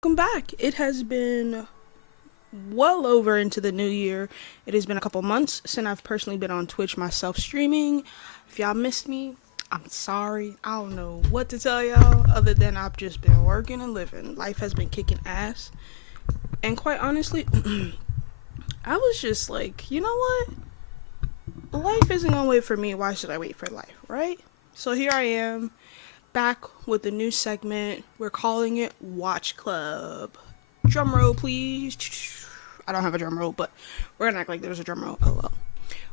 Welcome back. It has been well over into the new year. It has been a couple months since I've personally been on Twitch myself streaming. If y'all missed me, I'm sorry. I don't know what to tell y'all other than I've just been working and living. Life has been kicking ass. And quite honestly, I was just like, you know what? Life isn't gonna wait for me. Why should I wait for life, right? So here I am, back with a new segment. We're calling it Watch Club. Drum roll, please. I don't have a drum roll, but we're gonna act like there's a drum roll. Oh well.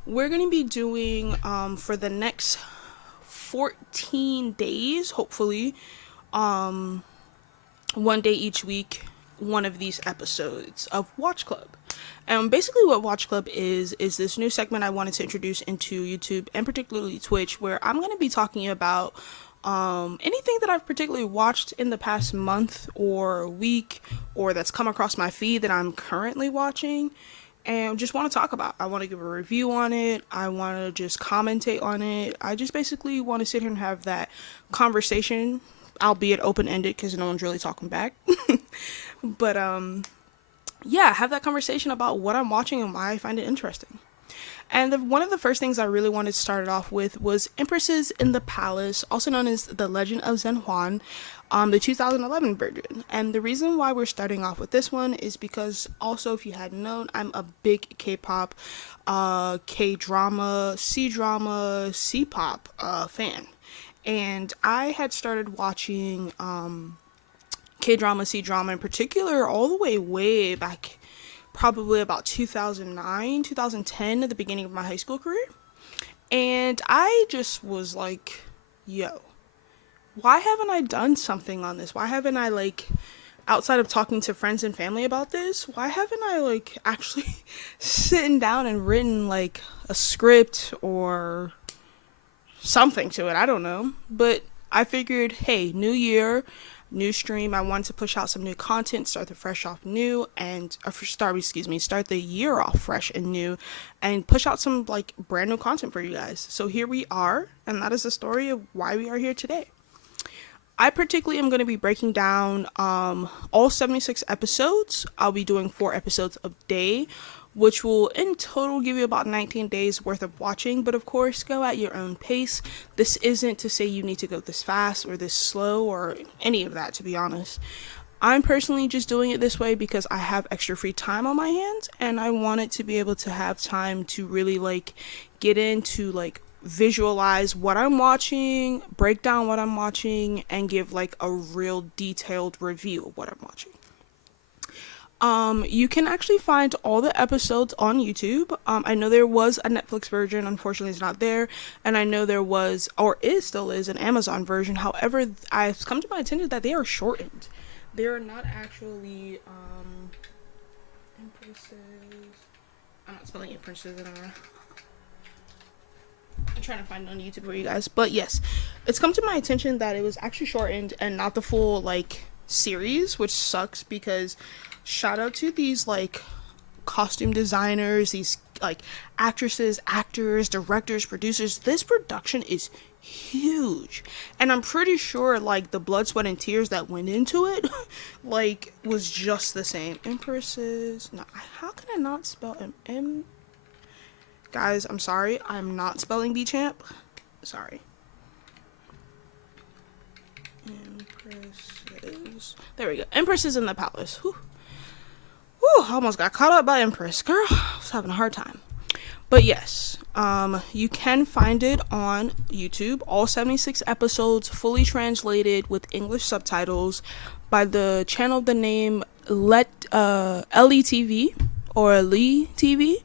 We're gonna be doing for the next 14 days, hopefully, one day each week, one of these episodes of Watch Club. And basically what Watch Club is this new segment I wanted to introduce into YouTube and particularly Twitch, where I'm going to be talking about anything that I've particularly watched in the past month or week, or that's come across my feed that I'm currently watching and just want to talk about. I want to give a review on it. I want to just commentate on it. I just basically want to sit here and have that conversation, albeit open-ended because no one's really talking back. But yeah, have that conversation about what I'm watching and why I find it interesting. And one of the first things I really wanted to start it off with was Empresses in the Palace, also known as The Legend of Zhen Huan, the 2011 version. And the reason why we're starting off with this one is because, also, if you hadn't known, I'm a big K-pop, K-drama, C-drama, C-pop fan. And I had started watching K-drama, C-drama in particular, all the way back, probably about 2009, 2010, at the beginning of my high school career. And I just was like, yo, why haven't I done something on this? Why haven't I, like, outside of talking to friends and family about this, why haven't I, like, actually sitting down and written, like, a script or something to it? I don't know. But I figured, hey, new year, new stream. I wanted to push out some new content, start the fresh off new, and start the year off fresh and new, and push out some like brand new content for you guys. So here we are, and that is the story of why we are here today. I particularly am going to be breaking down all 76 episodes. I'll be doing 4 episodes a day, which will in total give you about 19 days worth of watching. But of course, go at your own pace. This isn't to say you need to go this fast or this slow or any of that, to be honest. I'm personally just doing it this way because I have extra free time on my hands and I wanted to be able to have time to really like get into like visualize what I'm watching, break down what I'm watching, and give like a real detailed review of what I'm watching. You can actually find all the episodes on YouTube. I know there was a Netflix version, unfortunately it's not there, and I know there was, or still is, an Amazon version. However, I've come to my attention that they are shortened. They are not actually, Empresses. I'm not spelling Empresses in a. I'm trying to find it on YouTube for you guys, but yes, it's come to my attention that it was actually shortened and not the full like series, which sucks because shout out to these like costume designers, these like actresses, actors, directors, producers. This production is huge, and I'm pretty sure like the blood, sweat, and tears that went into it like was just the same. Empresses. No, how can I not spell M? Guys, I'm sorry. I'm not spelling B-Champ. Sorry. Empresses. There we go. Empresses in the Palace. Whew. Whew, almost got caught up by Empress. Girl, I was having a hard time. But yes, you can find it on YouTube. All 76 episodes fully translated with English subtitles by the channel of the name LETV or Lee TV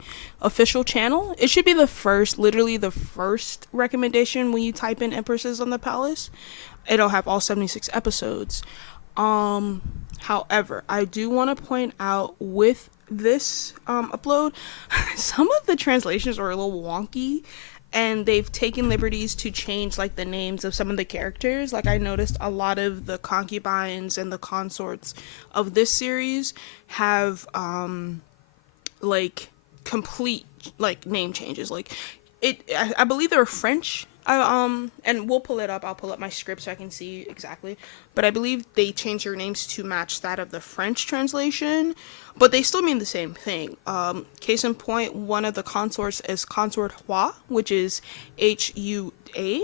official channel. It should be literally the first recommendation when you type in Empresses on the Palace. It'll have all 76 episodes. However, I do want to point out with this upload, some of the translations are a little wonky, and they've taken liberties to change like the names of some of the characters. Like I noticed a lot of the concubines and the consorts of this series have like complete like name changes. Like I believe they're French And we'll pull it up. I'll pull up my script so I can see exactly. But I believe they changed their names to match that of the French translation, but they still mean the same thing. Case in point, one of the consorts is Consort Hua, which is Hua. Hua,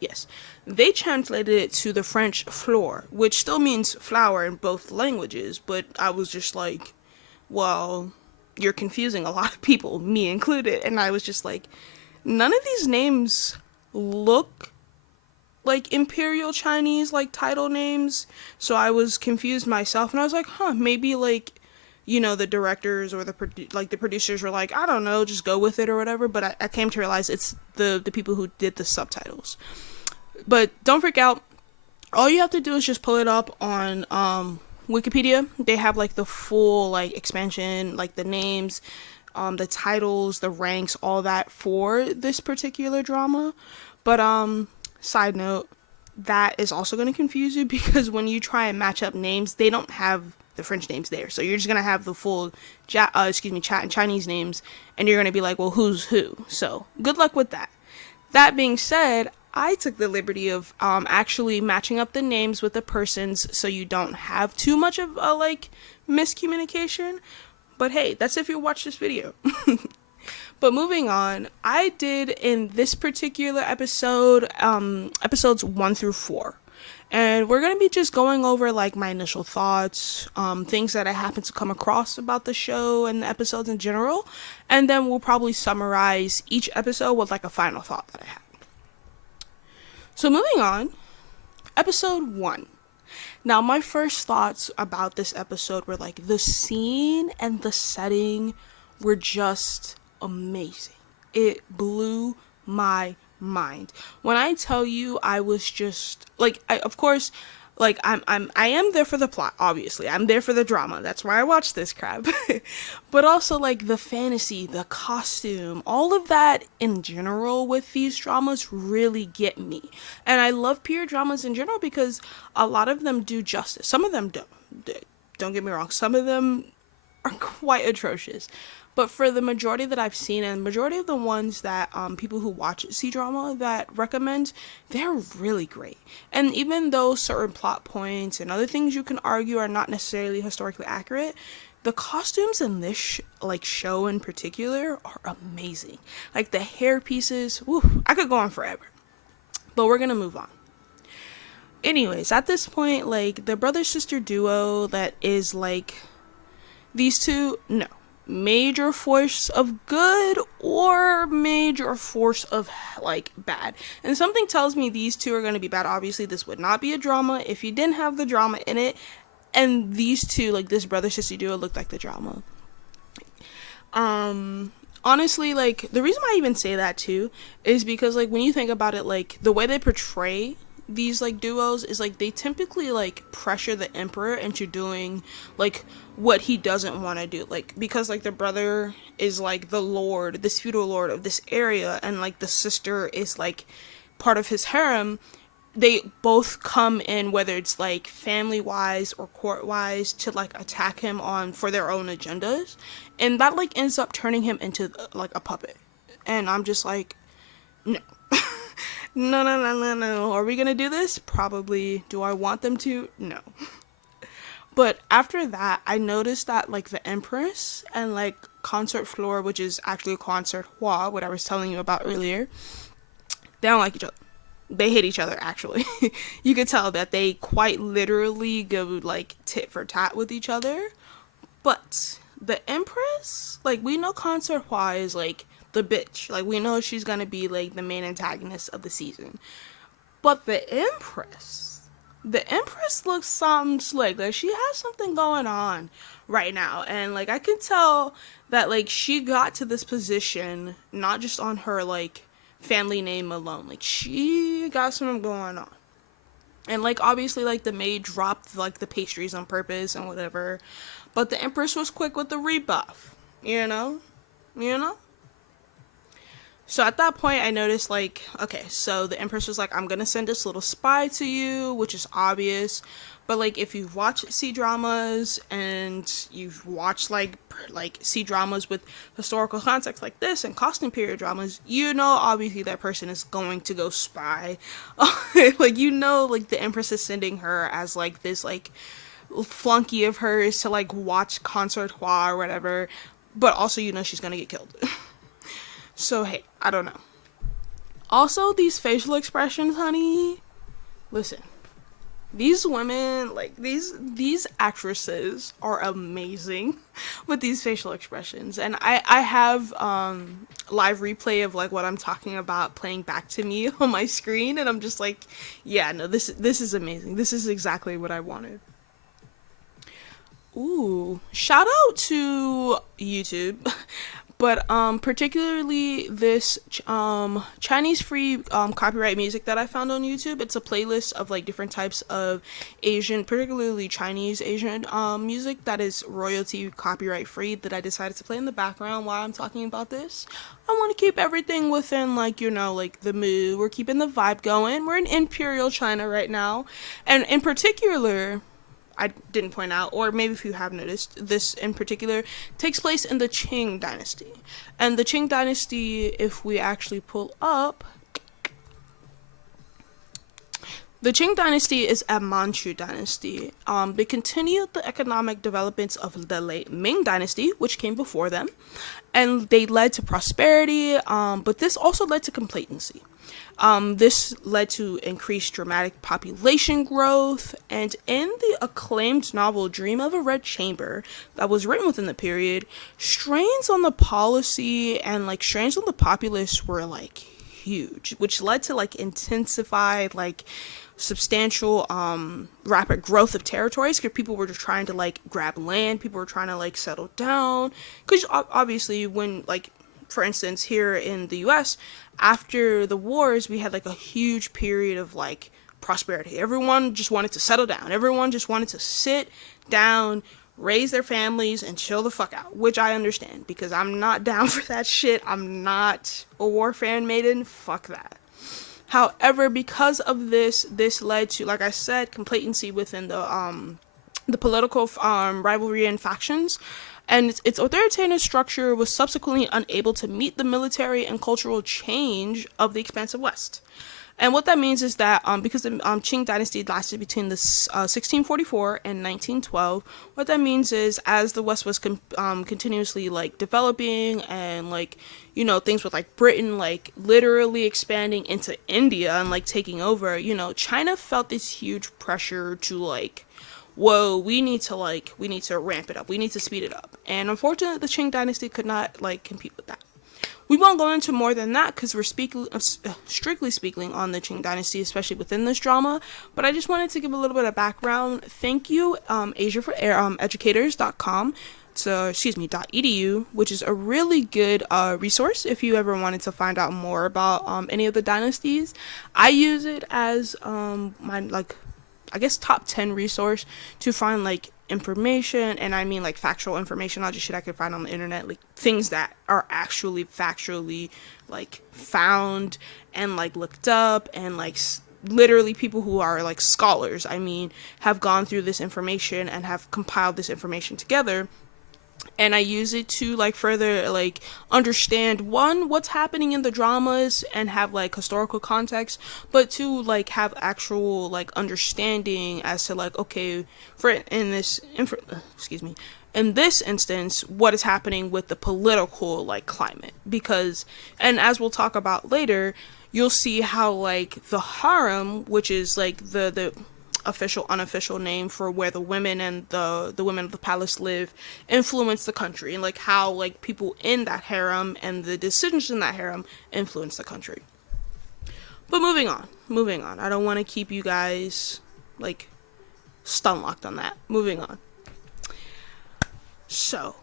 yes. They translated it to the French fleur, which still means flower in both languages, but I was just like, well, you're confusing a lot of people, me included. And I was just like, none of these names look like imperial Chinese like title names. So I was confused myself, and I was like, maybe like, the directors or the producers were like, I don't know, just go with it or whatever. But I came to realize it's the people who did the subtitles. But don't freak out. All you have to do is just pull it up on Wikipedia. They have like the full like expansion, like the names, the titles, the ranks, all that for this particular drama. But side note, that is also going to confuse you because when you try and match up names, they don't have the French names there. So you're just going to have the full chat and Chinese names, and you're going to be like, well, who's who? So good luck with that. That being said, I took the liberty of actually matching up the names with the persons so you don't have too much of a like miscommunication. But hey, that's if you watch this video. But moving on, I did in this particular episode, episodes 1 through 4. And we're going to be just going over like my initial thoughts, things that I happen to come across about the show and the episodes in general. And then we'll probably summarize each episode with like a final thought that I had. So moving on, episode 1. Now, my first thoughts about this episode were like the scene and the setting were just amazing. It blew my mind. When I tell you, I was just like, of course, like I am there for the plot. Obviously, I'm there for the drama. That's why I watch this crap. But also like the fantasy, the costume, all of that in general with these dramas really get me. And I love period dramas in general because a lot of them do justice. Some of them don't. Don't get me wrong. Some of them are quite atrocious. But for the majority that I've seen, and majority of the ones that people who watch C-drama that recommend, they're really great. And even though certain plot points and other things you can argue are not necessarily historically accurate, the costumes in this show in particular are amazing. Like the hair pieces, whew, I could go on forever. But we're gonna move on. Anyways, at this point, like the brother-sister duo that is like these two, no. Major force of good or major force of like bad. And something tells me these two are going to be bad. Obviously this would not be a drama if you didn't have the drama in it, and these two, like this brother sister duo, looked like the drama. Honestly, like the reason why I even say that too is because like when you think about it, like the way they portray these like duos is like they typically like pressure the emperor into doing like what he doesn't want to do, like because like the brother is like the lord, this feudal lord of this area, and like the sister is like part of his harem. They both come in, whether it's like family wise or court wise, to like attack him on for their own agendas, and that like ends up turning him into like a puppet. And I'm just like, no. No. Are we gonna do this? Probably. Do I want them to? No. But after that, I noticed that like the Empress and like Consort Fleur, which is actually Consort Hua, what I was telling you about earlier, they don't like each other. They hate each other, actually. You could tell that they quite literally go like tit for tat with each other. But the Empress, like we know Consort Hua is like the bitch. Like we know she's gonna be like the main antagonist of the season. But the Empress looks something slick. Like she has something going on right now. And like I can tell that like she got to this position not just on her like family name alone. Like she got something going on. And like obviously like the maid dropped like the pastries on purpose and whatever. But the Empress was quick with the rebuff. You know? So at that point, I noticed, like, okay, so the Empress was like, I'm gonna send this little spy to you, which is obvious. But, like, if you've watched C-dramas and you've watched, like C-dramas with historical context like this and costume period dramas, you know, obviously that person is going to go spy. Like, you know, like, the Empress is sending her as, like, this, like, flunky of hers to, like, watch Concertoir or whatever. But also, you know, she's gonna get killed. So, hey, I don't know. Also, these facial expressions, honey. Listen, these women, like these actresses are amazing with these facial expressions. And I have live replay of like what I'm talking about playing back to me on my screen, and I'm just like, yeah, no, this is amazing. This is exactly what I wanted. Ooh, shout out to YouTube. But particularly this Chinese free copyright music that I found on YouTube. It's a playlist of like different types of Asian, particularly Chinese Asian music that is royalty copyright free, that I decided to play in the background while I'm talking about this. I want to keep everything within, like, you know, like the mood. We're keeping the vibe going. We're in imperial China right now, and in particular, I didn't point out, or maybe if you have noticed, this in particular takes place in the Qing dynasty. And the Qing dynasty, if we actually pull up, the Qing dynasty is a Manchu dynasty. They continued the economic developments of the late Ming dynasty, which came before them, and they led to prosperity, but this also led to complacency. This led to increased dramatic population growth, and in the acclaimed novel Dream of a Red Chamber that was written within the period, strains on the policy and like strains on the populace were like huge, which led to like intensified, like substantial rapid growth of territories, because people were just trying to like grab land, people were trying to like settle down, because obviously when, like, for instance, here in the US, after the wars, we had like a huge period of like prosperity. Everyone just wanted to settle down. Everyone just wanted to sit down, raise their families, and chill the fuck out, which I understand because I'm not down for that shit. I'm not a war fan maiden. Fuck that. However, because of this led to, like I said, complacency within the political rivalry and factions, and its authoritarian structure was subsequently unable to meet the military and cultural change of the expansive West. And what that means is that because the Qing dynasty lasted between the 1644 and 1912, what that means is as the West was continuously like developing, and like, you know, things with like Britain like literally expanding into India and like taking over, you know, China felt this huge pressure to like, whoa, we need to ramp it up, we need to speed it up. And unfortunately, the Qing dynasty could not like compete with that. We won't go into more than that because we're strictly speaking on the Qing dynasty, especially within this drama. But I just wanted to give a little bit of background. Thank you, AsiaForEducators.com. So, .edu, which is a really good resource if you ever wanted to find out more about any of the dynasties. I use it as my, like, I guess top 10 resource to find like information, and I mean like factual information, not just shit I could find on the internet, like things that are actually factually like found and like looked up, and like literally people who are like scholars, I mean, have gone through this information and have compiled this information together. And I use it to like further like understand, one, what's happening in the dramas and have like historical context, but two, like have actual like understanding as to like, okay, for in this in this instance, what is happening with the political like climate. Because, and as we'll talk about later, you'll see how like the harem, which is like the official unofficial name for where the women and the women of the palace live, influence the country, and like how like people in that harem and the decisions in that harem influence the country. But moving on, I don't want to keep you guys like stun locked on that. Moving on. So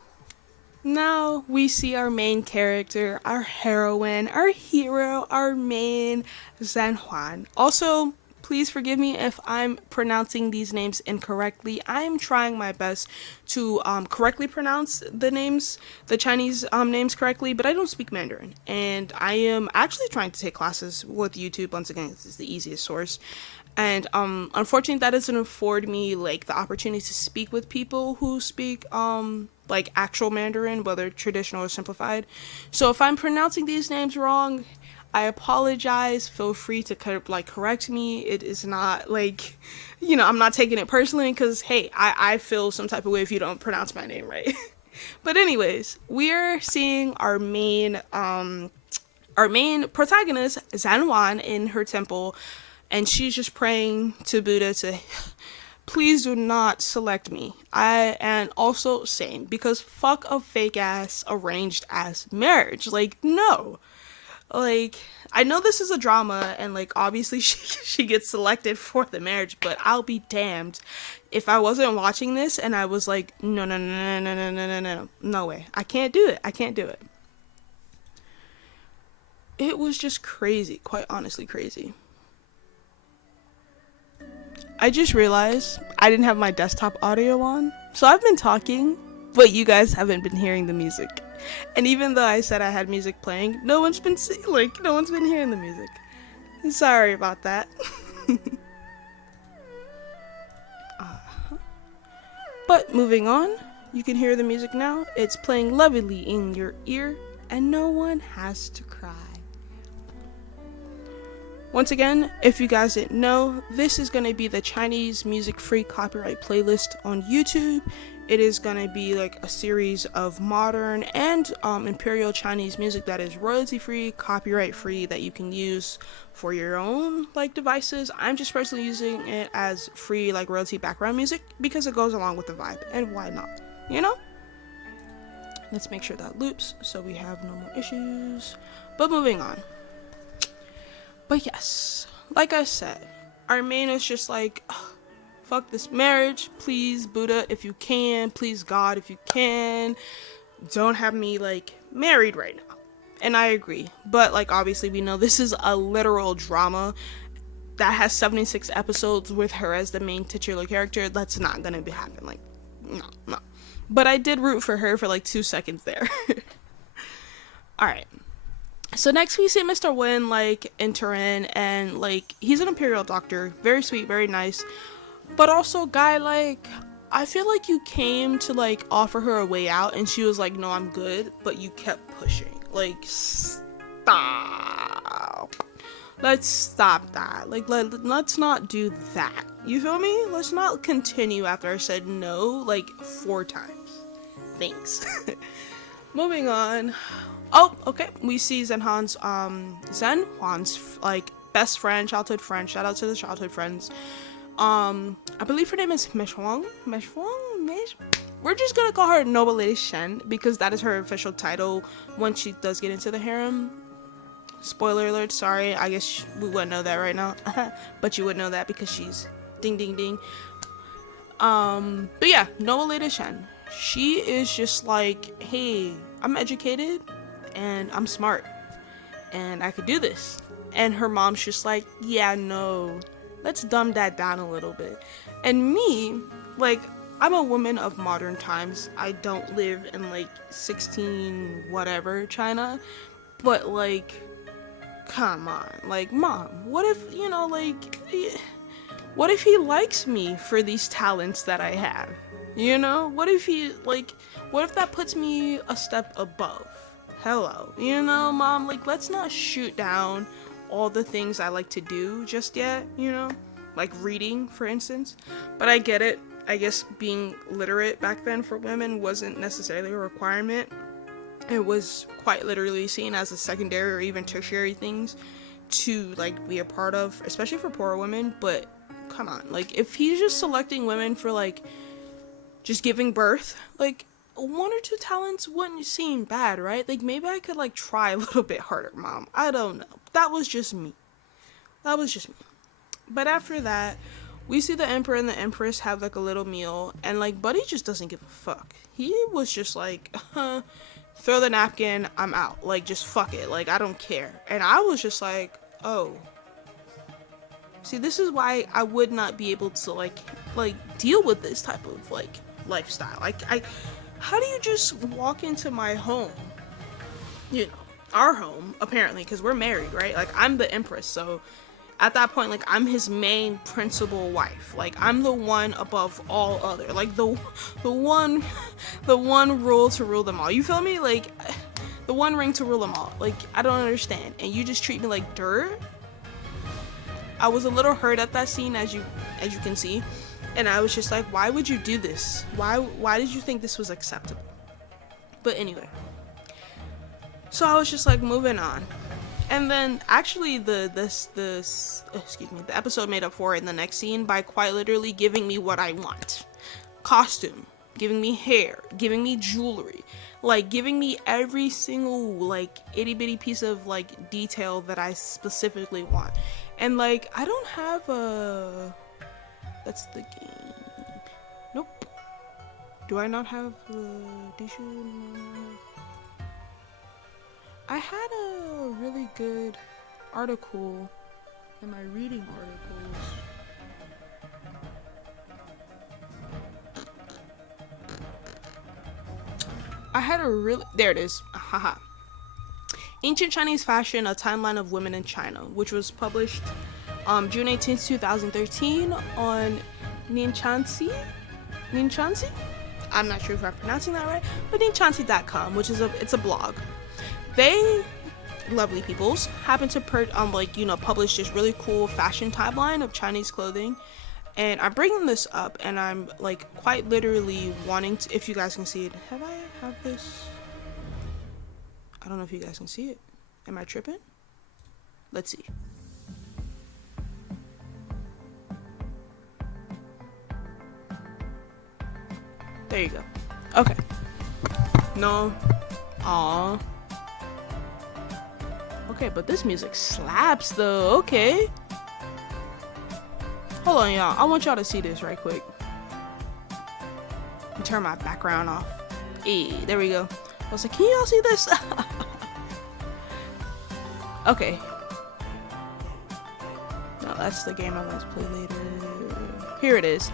now we see our main character, our heroine, our hero, our main, Zhen Huan, also Please forgive me if I'm pronouncing these names incorrectly. I'm trying my best to correctly pronounce the names, the Chinese names correctly, but I don't speak Mandarin. And I am actually trying to take classes with YouTube. Once again, this is the easiest source. And unfortunately, that doesn't afford me like the opportunity to speak with people who speak like actual Mandarin, whether traditional or simplified. So if I'm pronouncing these names wrong, I apologize. Feel free to correct me. It is not like, I'm not taking it personally because, hey, I feel some type of way if you don't pronounce my name right. But anyways, we're seeing our main protagonist, Zhen Huan, in her temple, and she's just praying to Buddha to please do not select me. And also same, because fuck a fake ass arranged ass marriage. Like, no. Like, I know this is a drama and like obviously she gets selected for the marriage, but I'll be damned if I wasn't watching this and I was like, no, no, no, no, no, no, no, no, no way. I can't do it. I can't do it. It was just crazy, quite honestly crazy. I just realized I didn't have my desktop audio on, so I've been talking, but you guys haven't been hearing the music. And even though I said I had music playing, no one's been hearing the music. Sorry about that. But moving on, you can hear the music now. It's playing lovingly in your ear, and no one has to cry. Once again, if you guys didn't know, this is going to be the Chinese music free copyright playlist on YouTube. It is going to be like a series of modern and imperial Chinese music that is royalty free, copyright free, that you can use for your own like devices. I'm just personally using it as free like royalty background music because it goes along with the vibe, and why not, Let's make sure that loops so we have no more issues. But moving on. But yes, like I said, our main is just like, fuck this marriage, please Buddha if you can, please God if you can, don't have me like married right now. And I agree, but like obviously we know this is a literal drama that has 76 episodes with her as the main titular character. That's not gonna happen, like, no. But I did root for her for like 2 seconds there. Alright. So next we see Mr. Wen like enter in, and like he's an imperial doctor, very sweet, very nice, but also guy, like I feel like you came to like offer her a way out and she was like, no, I'm good, but you kept pushing. Like, stop. Let's stop that. Like let's not do that. You feel me? Let's not continue after I said no like 4 times. Thanks. Moving on. Oh, okay. We see Zhen Huan's like best friend, childhood friend. Shout out to the childhood friends. I believe her name is Meshwang. We're just gonna call her Noble Lady Shen because that is her official title when she does get into the harem. Spoiler alert. Sorry, I guess we wouldn't know that right now, but you would know that because she's ding ding ding. But yeah, Noble Lady Shen. She is just like, hey, I'm educated and I'm smart and I could do this. And her mom's just like, yeah, no, let's dumb that down a little bit. And me, like, I'm a woman of modern times. I don't live in like 16 whatever China, but like, come on, like, mom, what if, what if he likes me for these talents that I have? What if that puts me a step above? Hello, mom, like, let's not shoot down all the things I like to do just yet, like reading, for instance. But I get it. I guess being literate back then for women wasn't necessarily a requirement. It was quite literally seen as a secondary or even tertiary things to, like, be a part of, especially for poor women. But come on, like, if he's just selecting women for, like, just giving birth, like, 1 or 2 talents wouldn't seem bad, right? Like, maybe I could, like, try a little bit harder, mom. I don't know. That was just me. But after that, we see the emperor and the empress have, like, a little meal, and, like, Buddy just doesn't give a fuck. He was just like, throw the napkin, I'm out. Like, just fuck it. Like, I don't care. And I was just like, oh. See, this is why I would not be able to like deal with this type of like lifestyle. I how do you just walk into my home, you know, our home apparently, because we're married, right? Like, I'm the empress, so at that point, like, I'm his main principal wife. Like, I'm the one above all other, like the one the one rule to rule them all, you feel me? Like, the one ring to rule them all. Like, I don't understand, and you just treat me like dirt. I was a little hurt at that scene, as you can see, and I was just like, why would you do this? Why did you think this was acceptable? But anyway, so I was just like, moving on. And then actually the episode made up for it in the next scene by quite literally giving me what I want. Costume, giving me hair, giving me jewelry, like giving me every single like itty bitty piece of like detail that I specifically want. And like, I don't have a, that's the game. Nope. Do I not have the I had a really good article in my reading articles. There it is. Haha. Ancient Chinese Fashion, A Timeline of Women in China, which was published June 18th, 2013 on Ninchansi? I'm not sure if I'm pronouncing that right, but ninchansi.com, which is it's a blog. They, lovely peoples, happen to publish this really cool fashion timeline of Chinese clothing, and I'm bringing this up, and I'm like quite literally wanting to, if you guys can see it, have this? I don't know if you guys can see it. Am I tripping? Let's see. There you go. Okay. No. Aww. Okay, but this music slaps though. Okay. Hold on, y'all. I want y'all to see this right quick. Let me turn my background off. Hey, there we go. I was like, can y'all see this? Okay. No, that's the game I want to play later. Here it is.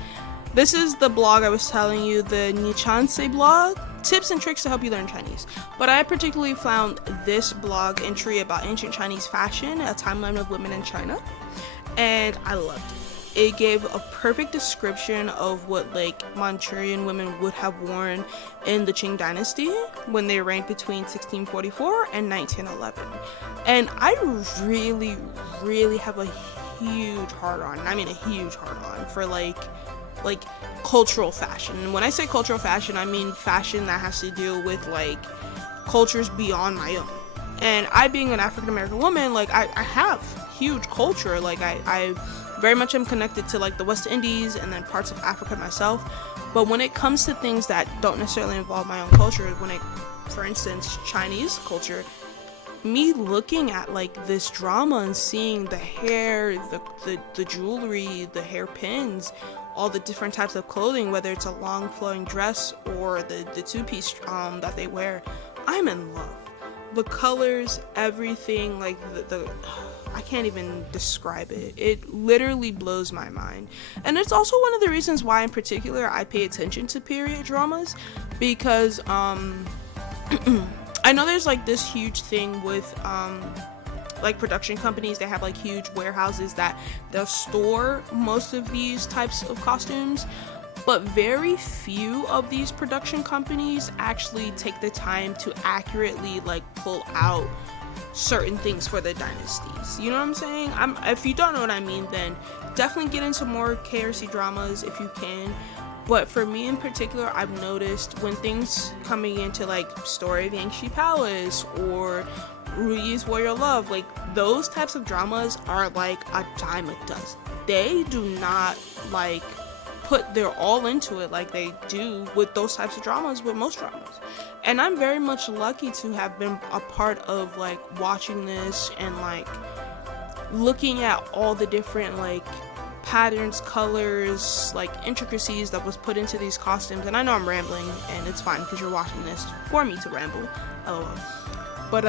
This is the blog I was telling you, the Ninchansi blog. Tips and tricks to help you learn Chinese. But I particularly found this blog entry about ancient Chinese fashion, a timeline of women in China, and I loved it. It gave a perfect description of what like Manchurian women would have worn in the Qing dynasty when they reigned between 1644 and 1911. And I really, really have a huge heart-on, I mean a huge heart-on for like cultural fashion. And when I say cultural fashion, I mean fashion that has to do with like cultures beyond my own. And I, being an African American woman, like I have huge culture. Like I very much am connected to like the West Indies and then parts of Africa myself. But when it comes to things that don't necessarily involve my own culture, for instance, Chinese culture, me looking at like this drama and seeing the hair, the jewelry, the hairpins, all the different types of clothing, whether it's a long flowing dress or the two-piece that they wear, I'm in love. The colors, everything, like the I can't even describe it. It literally blows my mind. And it's also one of the reasons why in particular I pay attention to period dramas, because I know there's like this huge thing with like production companies. They have like huge warehouses that they'll store most of these types of costumes, but very few of these production companies actually take the time to accurately like pull out certain things for the dynasties. You know what I'm saying? If you don't know what I mean, then definitely get into more KRC dramas if you can. But for me in particular, I've noticed when things coming into like Story of Yangtze Palace or Ruyi's Warrior Love, like those types of dramas are like a dime a dozen. They do not like put their all into it like they do with those types of dramas, with most dramas. And I'm very much lucky to have been a part of like watching this and like looking at all the different like patterns, colors, like intricacies that was put into these costumes. And I know I'm rambling, and it's fine because you're watching this for me to ramble, lol. But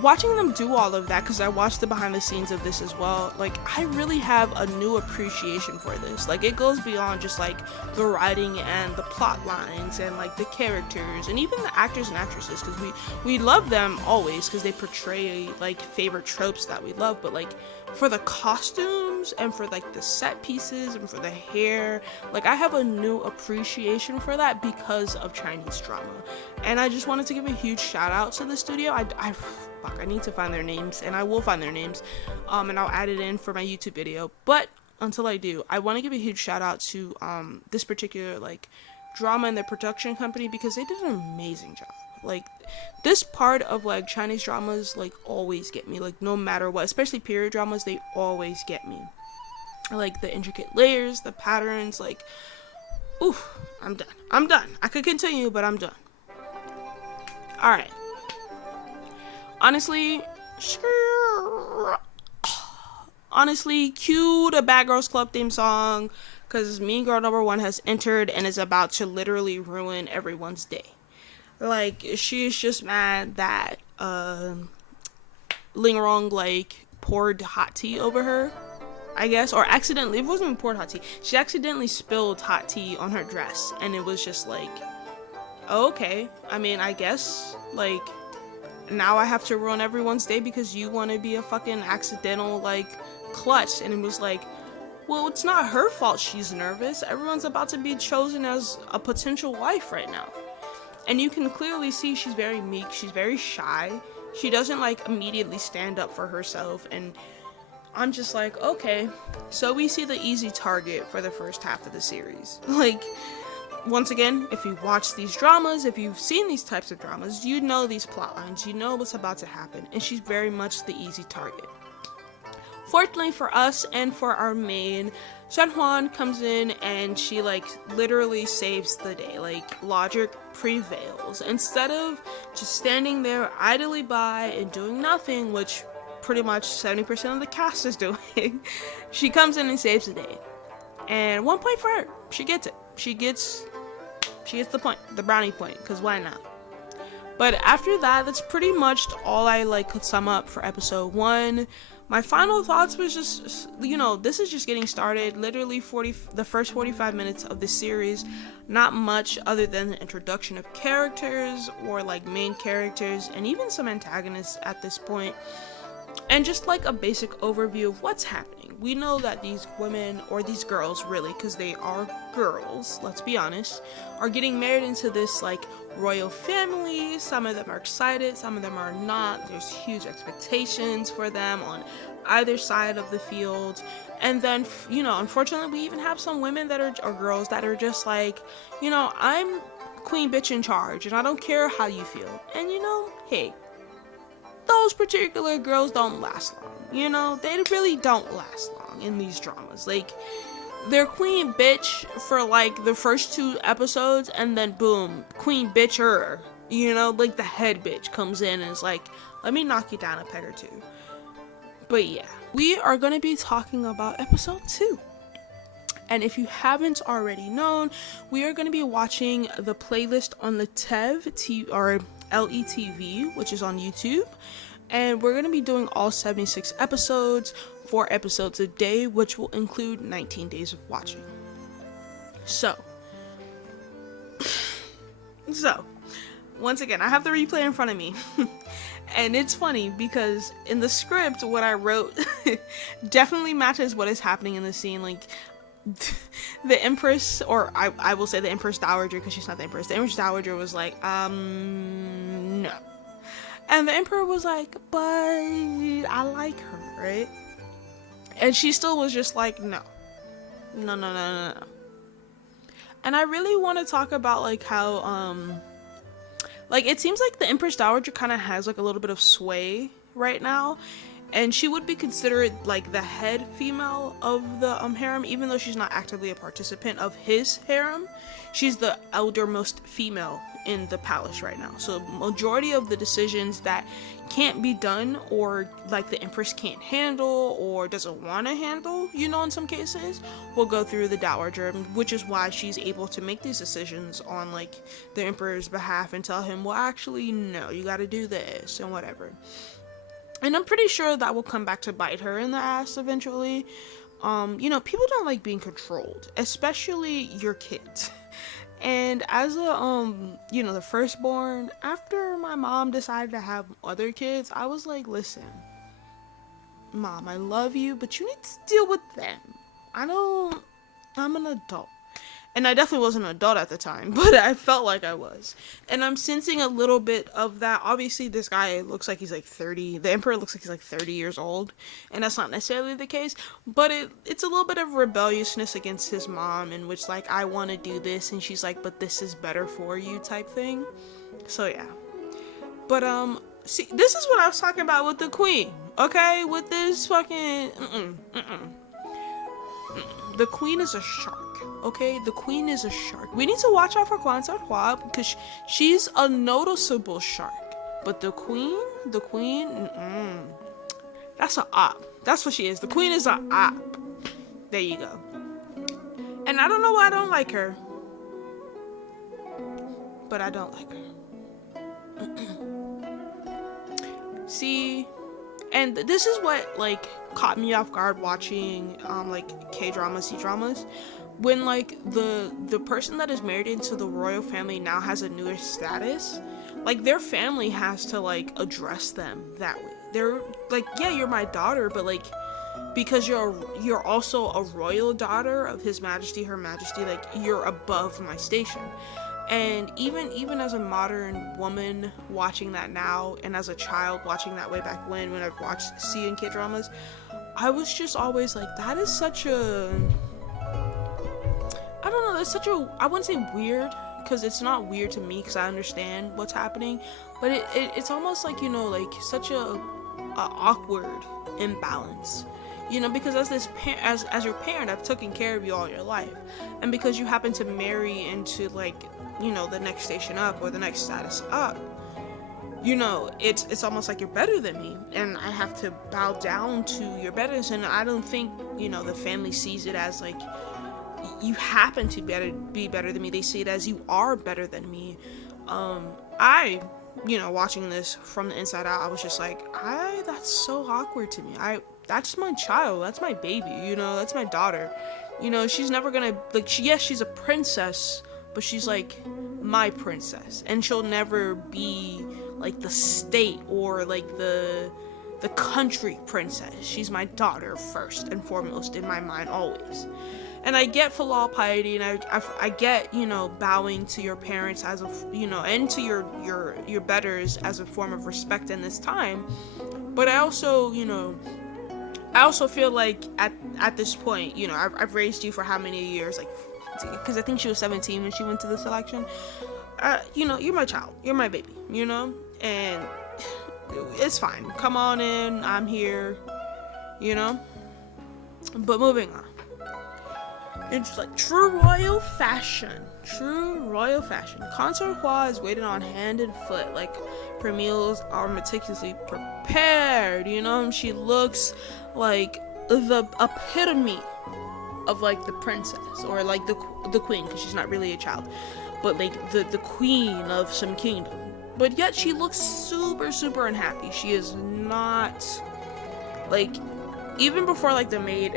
watching them do all of that, because I watched the behind the scenes of this as well, like I really have a new appreciation for this. Like it goes beyond just like the writing and the plot lines and like the characters and even the actors and actresses, because we love them always because they portray like favorite tropes that we love. But like for the costumes and for like the set pieces and for the hair, like I have a new appreciation for that because of Chinese drama. And I just wanted to give a huge shout out to the studio. I need to find their names, and I will find their names, and I'll add it in for my YouTube video. But until I do, I want to give a huge shout out to this particular like drama and their production company, because they did an amazing job. Like this part of like Chinese dramas like always get me, like no matter what, especially period dramas, they always get me. Like the intricate layers, the patterns, like oof, I'm done. I could continue, but I'm done. All right. Honestly, cue the Bad Girls Club theme song, because Mean Girl #1 has entered and is about to literally ruin everyone's day. Like, she is just mad that Ling Rong like poured hot tea over her, I guess, or accidentally. It wasn't even poured hot tea. She accidentally spilled hot tea on her dress, and it was just like, oh, okay. I mean, I guess like now I have to ruin everyone's day because you want to be a fucking accidental like klutz. And it was like, well, it's not her fault she's nervous. Everyone's about to be chosen as a potential wife right now. And you can clearly see she's very meek, she's very shy. She doesn't like immediately stand up for herself, and I'm just like, okay, so we see the easy target for the first half of the series. Like, once again, if you watch these dramas, if you've seen these types of dramas, you know these plot lines, you know what's about to happen, and she's very much the easy target. Fortunately for us and for our main, Zhen Huan comes in and she like literally saves the day. Like logic prevails. Instead of just standing there idly by and doing nothing, which pretty much 70% of the cast is doing, she comes in and saves the day. And 1 point for her. She gets it. She gets the point, the brownie point, because why not? But after that, that's pretty much all I like could sum up for episode 1. My final thoughts was just, you know, this is just getting started. Literally the first 45 minutes of the series, not much other than the introduction of characters or like main characters and even some antagonists at this point. And just like a basic overview of what's happening. We know that these women, or these girls really, because they are girls, let's be honest, are getting married into this like royal family. Some of them are excited, some of them are not. There's huge expectations for them on either side of the field. And then, you know, unfortunately, we even have some women that are, or girls that are just like, you know, I'm queen bitch in charge and I don't care how you feel. And you know, hey, those particular girls don't last long. You know, they really don't last long in these dramas. Like, they're queen bitch for like the first 2 episodes, and then boom, queen bitcher. You know, like the head bitch comes in and is like, let me knock you down a peg or 2. But yeah, we are going to be talking about episode 2. And if you haven't already known, we are going to be watching the playlist on the or LETV, which is on YouTube. And we're going to be doing all 76 episodes, 4 episodes a day, which will include 19 days of watching. So, once again, I have the replay in front of me. And it's funny because in the script, what I wrote definitely matches what is happening in the scene. Like, the Empress, or I will say the Empress Dowager, because she's not the Empress. The Empress Dowager was like, no. And the Emperor was like, but I like her, right? And she still was just like, no. And I really want to talk about like how, like it seems like the Empress Dowager kind of has like a little bit of sway right now. And she would be considered like the head female of the harem, even though she's not actively a participant of his harem. she's the eldermost female in the palace right now. So majority of the decisions that can't be done, or like the empress can't handle or doesn't want to handle, you know, in some cases, will go through the dowager, which is why she's able to make these decisions on like the emperor's behalf and tell him, well, actually, no, you got to do this and whatever. And I'm pretty sure that will come back to bite her in the ass eventually. You know, people don't like being controlled, especially your kids. And as a, you know, the firstborn, after my mom decided to have other kids, I was like, listen, Mom, I love you, but you need to deal with them. I'm an adult. And I definitely wasn't an adult at the time, but I felt like I was. And I'm sensing a little bit of that. Obviously, this guy looks like he's like 30. The emperor looks like he's like 30 years old. And that's not necessarily the case. But it's a little bit of rebelliousness against his mom, in which, like, I want to do this. And she's like, but this is better for you type thing. So, yeah. But, see, this is what I was talking about with the queen. Okay? With this fucking... The queen is a shark. Okay, the queen is a shark. We need to watch out for S1.E1 because she's a noticeable shark. But the queen, that's a op. That's what she is. The queen is a op. There you go. And I don't know why I don't like her, but I don't like her. See, and this is what like caught me off guard watching like K-dramas, C-dramas. When like the person that is married into the royal family now has a newer status, like their family has to like address them that way. They're like, yeah, you're my daughter, but like because you're also a royal daughter of His Majesty, Her Majesty, like you're above my station. And even as a modern woman watching that now, and as a child watching that way back when I've watched C and K dramas, I was just always like, that is such a, I don't know, that's such a, I wouldn't say weird, because it's not weird to me because I understand what's happening, but it's almost like, you know, like such a awkward imbalance, you know, because as your parent, I've taken care of you all your life, and because you happen to marry into like, you know, the next station up or the next status up, you know, it's almost like you're better than me, and I have to bow down to your betterness. And I don't think, you know, the family sees it as like you happen to be better than me. They see it as you are better than me. I, you know, watching this from the inside out, I was just like, that's so awkward to me. That's my child, that's my baby, you know, that's my daughter, you know, she's never gonna, like, yes, she's a princess, but she's like my princess, and she'll never be like the state or like the country princess. She's my daughter first and foremost in my mind, always. And I get filial piety, and I get, you know, bowing to your parents as a, you know, and to your betters as a form of respect in this time. But I also, you know, I also feel like at this point, you know, I've raised you for how many years, like, because I think she was 17 when she went to the selection. You know, you're my child, you're my baby, you know, and it's fine. Come on in, I'm here, you know. But moving on. It's like true royal fashion. S1.E1 is waiting on hand and foot. Like, her meals are meticulously prepared, you know. She looks like the epitome of like the princess, or like the queen, because she's not really a child, but like the queen of some kingdom. But yet she looks super unhappy. She is not, like, even before like the maid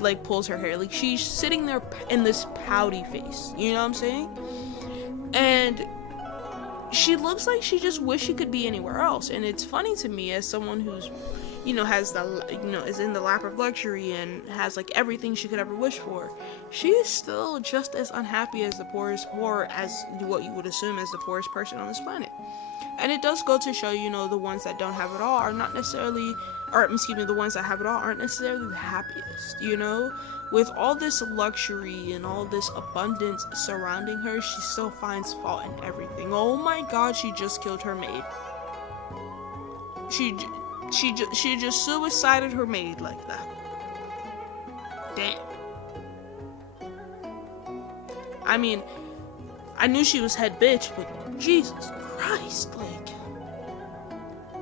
like pulls her hair, like she's sitting there in this pouty face, you know what I'm saying? And she looks like she just wished she could be anywhere else. And it's funny to me, as someone who's, you know, has the, you know, is in the lap of luxury and has like everything she could ever wish for, she is still just as unhappy as the poorest, or as what you would assume as the poorest person on this planet. And it does go to show, you know, the ones that don't have it all are not necessarily, or excuse me, the ones that have it all aren't necessarily the happiest, you know? With all this luxury and all this abundance surrounding her, she still finds fault in everything. Oh my god, she just killed her maid. She just suicided her maid like that. Damn. I mean, I knew she was head bitch, but Jesus Christ, like,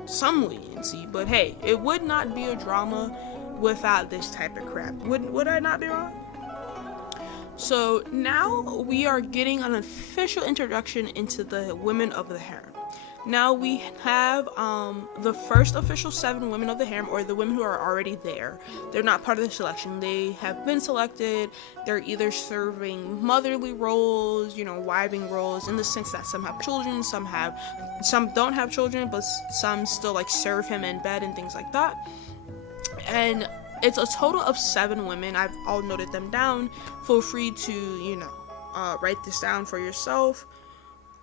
some leniency. But hey, it would not be a drama without this type of crap. Would I not be wrong? So now we are getting an official introduction into the women of the harem. Now we have the first official 7 women of the harem, or the women who are already there. They're not part of the selection. They have been selected. They're either serving motherly roles, wiving roles, in the sense that some have children, some don't have children, but some still like serve him in bed and things like that. And it's a total of 7 women. I've all noted them down. Feel free to, write this down for yourself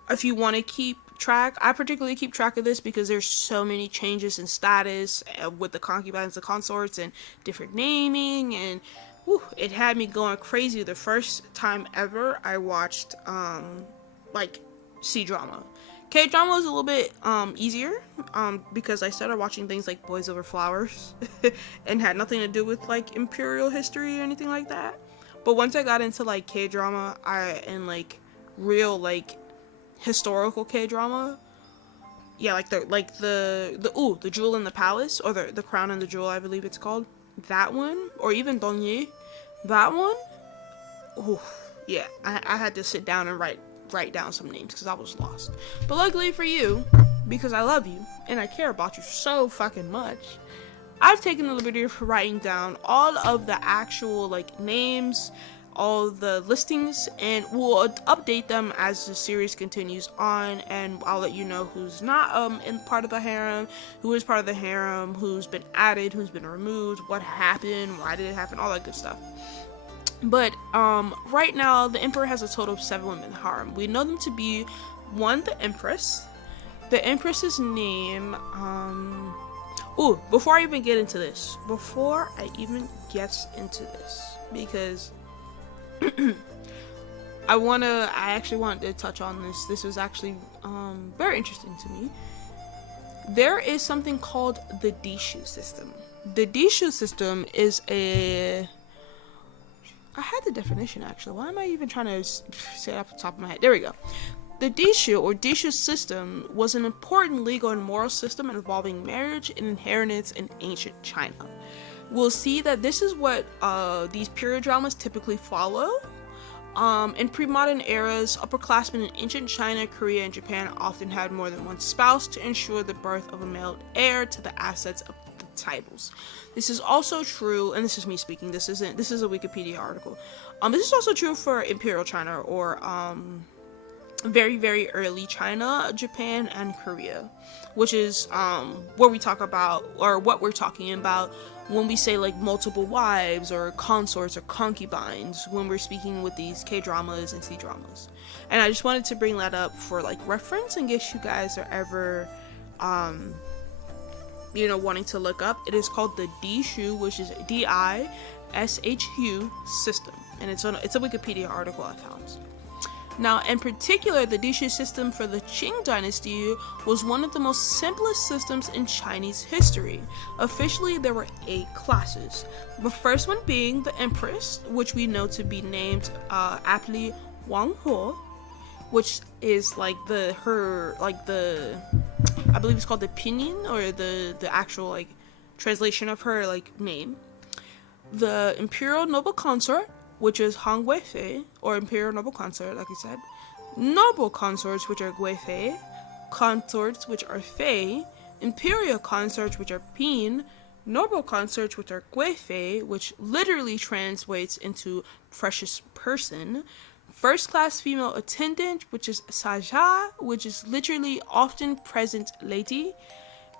if you want to keep track. I particularly keep track of this because there's so many changes in status with the concubines, the consorts, and different naming, and it had me going crazy the first time ever I watched C-drama. K-drama was a little bit easier because I started watching things like Boys Over Flowers and had nothing to do with like imperial history or anything like that. But once I got into like K-drama and like real like historical K-drama, the Jewel in the Palace, or the Crown and the Jewel, I believe it's called, that one, or even Dongye, that one, I had to sit down and write down some names because I was lost. But luckily for you, because I love you and I care about you so fucking much, I've taken the liberty of writing down all of the actual like names, all the listings, and we'll update them as the series continues on, and I'll let you know who's not in part of the harem, who is part of the harem, who's been added, who's been removed, what happened, why did it happen, all that good stuff. But right now the emperor has a total of 7 women in the harem. We know them to be 1, the empress. The empress's name, before I even get into this, because I actually wanted to touch on this. This was actually very interesting to me. There is something called the Dishu system. The Dishu system is I had the definition actually. Why am I even trying to say it off the top of my head? There we go. The Dishu, or Dishu system, was an important legal and moral system involving marriage and inheritance in ancient China. We'll see that this is what these period dramas typically follow. In pre-modern eras, upperclassmen in ancient China, Korea, and Japan often had more than one spouse to ensure the birth of a male heir to the assets of the titles. This is also true, and this is me speaking, this is a Wikipedia article. This is also true for imperial China, or very, very early China, Japan, and Korea, which is what we're talking about when we say like multiple wives or consorts or concubines when we're speaking with these K-dramas and C-dramas. And I just wanted to bring that up for like reference in case you guys are ever wanting to look up. It is called the Dishu, which is DISHU system, and it's a Wikipedia article I found. Now, in particular, the Dishu system for the Qing dynasty was one of the most simplest systems in Chinese history. Officially, there were 8 classes. The first one being the Empress, which we know to be named aptly Wang He, which is I believe it's called the pinyin, or the actual like translation of her like name. The Imperial Noble Consort, which is Han Guifei, or Imperial Noble Consort, like I said. Noble Consorts, which are Guifei. Consorts, which are Fei. Imperial Consorts, which are Pin. Noble Consorts, which are Guifei, which literally translates into precious person. First class female attendant, which is Saja, which is literally often present lady.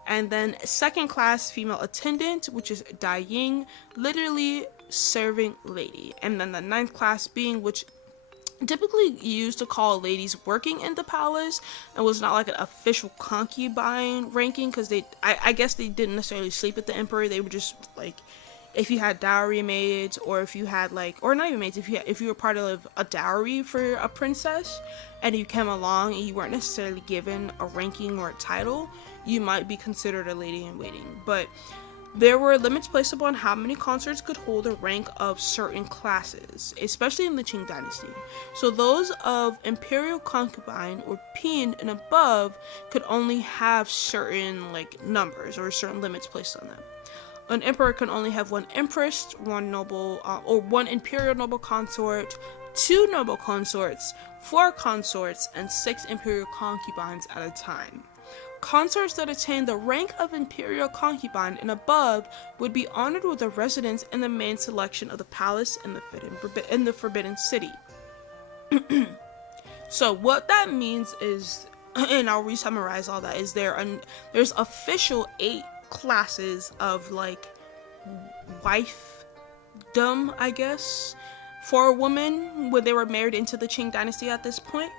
And then second class female attendant, which is Dai Ying, literally serving lady. And then the 9th class being, which typically used to call ladies working in the palace, and was not like an official concubine ranking, because I guess they didn't necessarily sleep with the emperor. They were just like, if you had dowry maids, or if you had like, or not even maids, if you were part of a dowry for a princess and you came along and you weren't necessarily given a ranking or a title, you might be considered a lady in waiting. But There were limits placed upon how many consorts could hold a rank of certain classes, especially in the Qing dynasty. So those of imperial concubine or pin and above could only have certain like numbers or certain limits placed on them. An emperor can only have one empress, one noble or one imperial noble consort, two noble consorts, four consorts, and six imperial concubines at a time. Consorts that attain the rank of imperial concubine and above would be honored with a residence in the main selection of the palace in the Forbidden City. So what that means is, and I'll re-summarize all that, is there's official 8 classes of like wifedom, I guess, for a woman when they were married into the Qing dynasty at this point.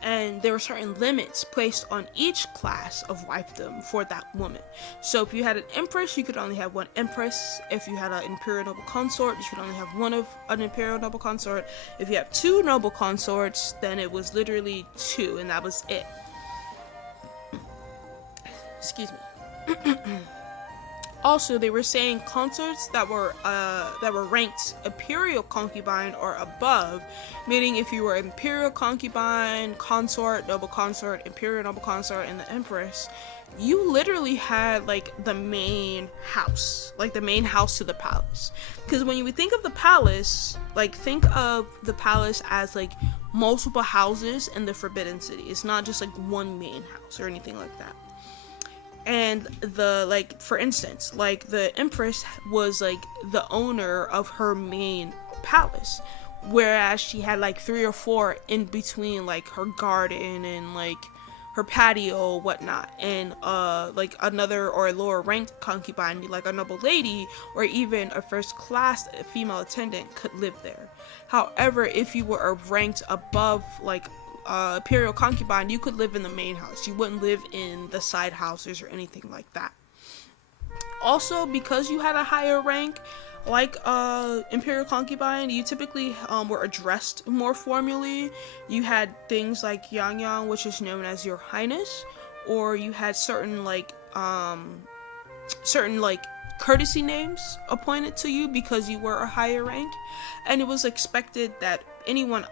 And there were certain limits placed on each class of wifedom for that woman. So if you had an empress, you could only have one empress. If you had an imperial noble consort, you could only have one of an imperial noble consort. If you have 2 noble consorts, then it was literally 2, and that was it. Excuse me. Also, they were saying consorts that were ranked imperial concubine or above, meaning if you were imperial concubine, consort, noble consort, imperial noble consort, and the empress, you literally had like the main house to the palace. Because when you think of the palace, like think of the palace as like multiple houses in the Forbidden City. It's not just like one main house or anything like that. And for instance, like the empress was like the owner of her main palace, whereas she had like 3 or 4 in between, like her garden and like her patio, whatnot. And like another or a lower ranked concubine, like a noble lady or even a first class female attendant, could live there. However, if you were ranked above like imperial concubine, you could live in the main house. You wouldn't live in the side houses or anything like that. Also, because you had a higher rank, like imperial concubine, you typically were addressed more formally. You had things like yang yang, which is known as your highness, or you had certain courtesy names appointed to you because you were a higher rank, and it was expected that anyone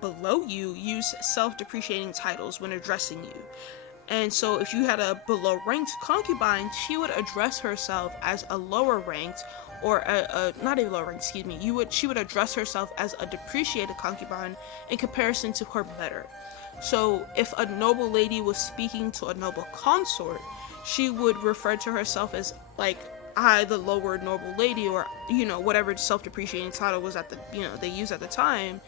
below you use self-depreciating titles when addressing you. And so if you had a below ranked concubine, she would address herself as a lower ranked, or not a lower ranked, she would address herself as a depreciated concubine in comparison to her better. So if a noble lady was speaking to a noble consort, she would refer to herself as like I, the lower noble lady, or whatever self-depreciating title was at the they used at the time,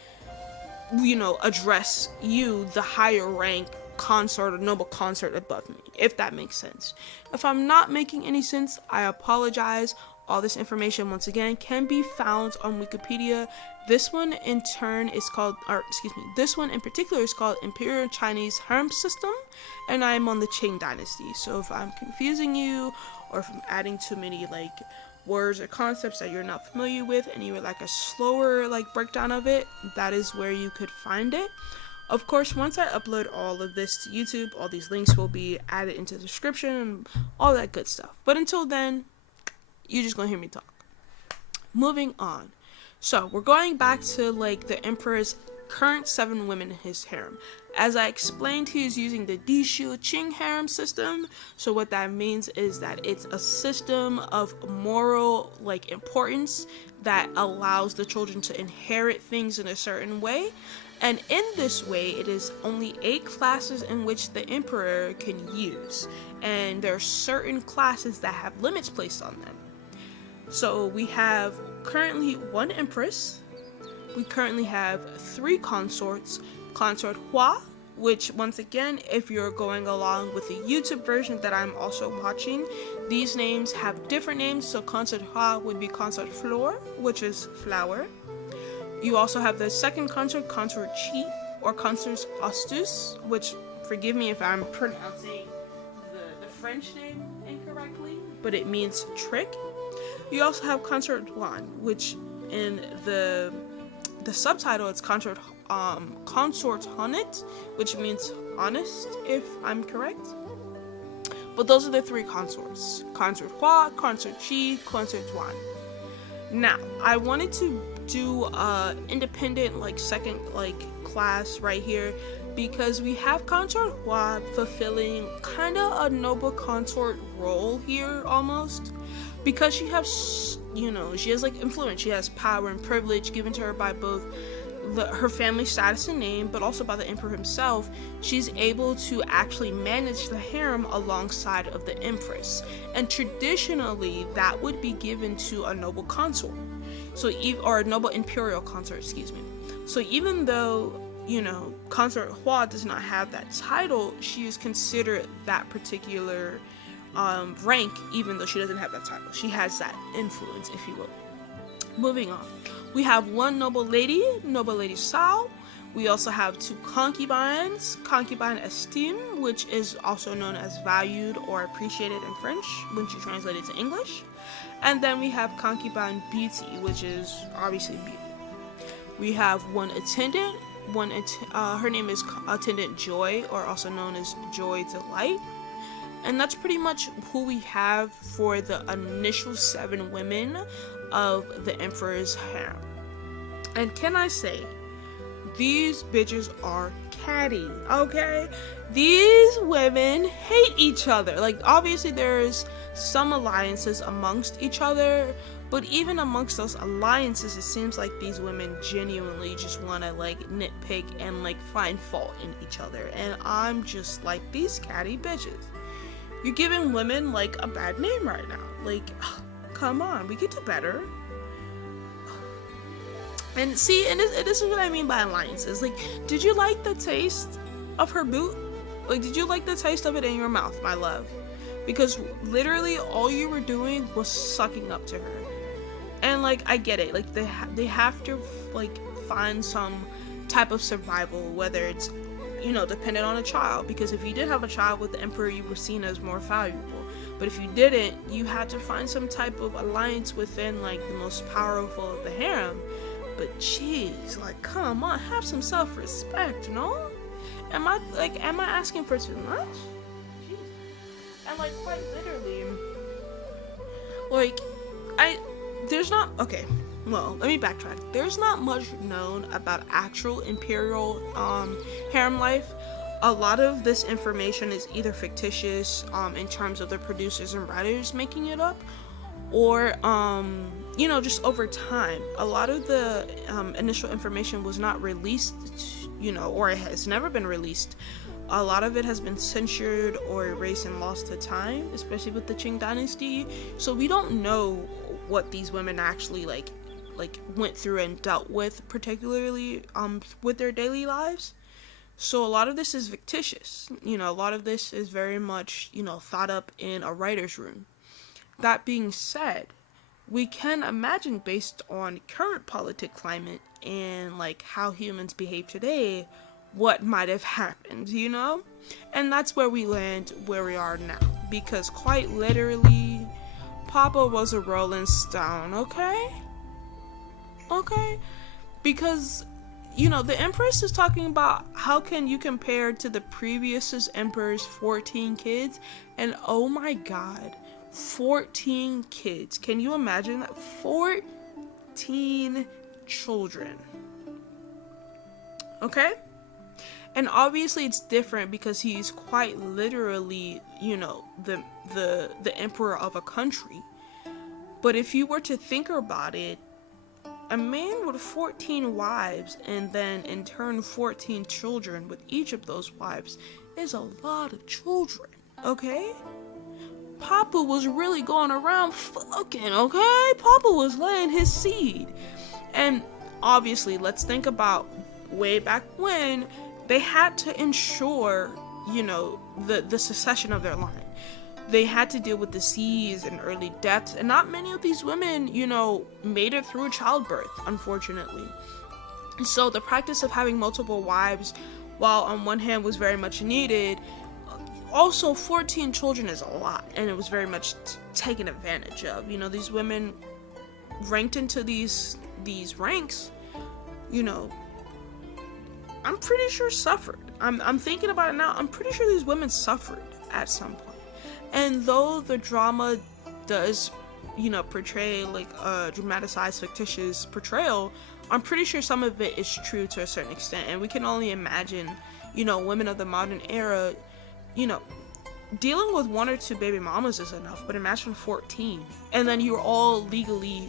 address you, the higher rank consort or noble consort above me, if that makes sense. If I'm not making any sense, I apologize. All this information, once again, can be found on Wikipedia. This one in particular is called Imperial Chinese Harem System, and I'm on the Qing Dynasty. So if I'm confusing you, or if I'm adding too many like words or concepts that you're not familiar with, and you would like a slower like breakdown of it, that is where you could find it. Of course, once I upload all of this to YouTube, all these links will be added into the description and all that good stuff. But until then, you're just gonna hear me talk. Moving on. So we're going back to like the emperor's current 7 women in his harem. As I explained, he is using the Dishu Qing harem system. So what that means is that it's a system of moral like importance that allows the children to inherit things in a certain way. And in this way, it is only 8 classes in which the emperor can use. And there are certain classes that have limits placed on them. So we have currently 1 empress. We currently have 3 consorts. Consort Hua, which once again, if you're going along with the YouTube version that I'm also watching, these names have different names. So Consort Hua would be Consort Flor, which is flower. You also have the second consort, Consort Chi, or Consort Astuce, which, forgive me if I'm pronouncing the French name incorrectly, but it means trick. You also have Consort Duan, which in the subtitle it's Consort Honnête, which means honest, if I'm correct. But those are the three consorts: Consort Hua, Consort Qi, Consort Zhuan. Now, I wanted to do a independent second class right here, because we have Consort Hua fulfilling kind of a noble consort role here almost, because she has influence, she has power and privilege given to her by both her family status and name, but also by the emperor himself. She's able to actually manage the harem alongside of the empress, and traditionally that would be given to a noble consort, or a noble imperial consort, excuse me. So even though Consort Hua does not have that title, she is considered that particular rank, even though she doesn't have that title. She has that influence, if you will. Moving on, we have one noble lady Sao. We also have two concubines, concubine estime, which is also known as valued or appreciated in French when she translated to English. And then we have concubine beauty, which is obviously beauty. We have one attendant, her name is Attendant Joy, or also known as Joy Delight. And that's pretty much who we have for the initial 7 women of the emperor's harem. And can I say, these bitches are catty, okay? These women hate each other. Obviously there's some alliances amongst each other, but even amongst those alliances, it seems like these women genuinely just want to nitpick and find fault in each other. And I'm just like, these catty bitches. You're giving women a bad name right now. Come on, we could do better. And see, and this is what I mean by alliances. Did you like the taste of her boot? Did you like the taste of it in your mouth, my love? Because literally all you were doing was sucking up to her. And I get it. They have to find some type of survival, whether it's dependent on a child, because if you did have a child with the emperor, you were seen as more valuable. But if you didn't, you had to find some type of alliance within the most powerful of the harem. But jeez, come on, have some self-respect, no? Am I asking for too much? Jeez. And quite literally, there's not, okay, well, let me backtrack. There's not much known about actual imperial harem life. A lot of this information is either fictitious in terms of the producers and writers making it up, or just over time. A lot of the initial information was not released, or it has never been released. A lot of it has been censored or erased and lost to time, especially with the Qing dynasty. So we don't know what these women actually went through and dealt with, particularly with their daily lives. So a lot of this is fictitious. A lot of this is very much thought up in a writer's room. That being said, we can imagine, based on current politic climate and how humans behave today, what might have happened, and that's where we land where we are now, because quite literally Papa was a rolling stone, okay, because the Empress is talking about how can you compare to the previous emperor's 14 kids, and oh my god, 14 kids. Can you imagine that? 14 children. Okay? And obviously it's different because he's quite literally, the emperor of a country. But if you were to think about it, a man with 14 wives and then in turn 14 children with each of those wives is a lot of children, okay? Papa was really going around fucking, okay? Papa was laying his seed. And obviously, let's think about way back when they had to ensure, the succession of their line. They had to deal with disease and early deaths, and not many of these women, made it through childbirth, unfortunately. So the practice of having multiple wives, while on one hand was very much needed, also 14 children is a lot, and it was very much taken advantage of. These women ranked into these ranks, I'm pretty sure suffered. I'm thinking about it now. I'm pretty sure these women suffered at some point. And though the drama does, portray like a dramatized, fictitious portrayal, I'm pretty sure some of it is true to a certain extent. And we can only imagine, women of the modern era, you know, dealing with one or two baby mamas is enough, but imagine 14. And then you're all legally,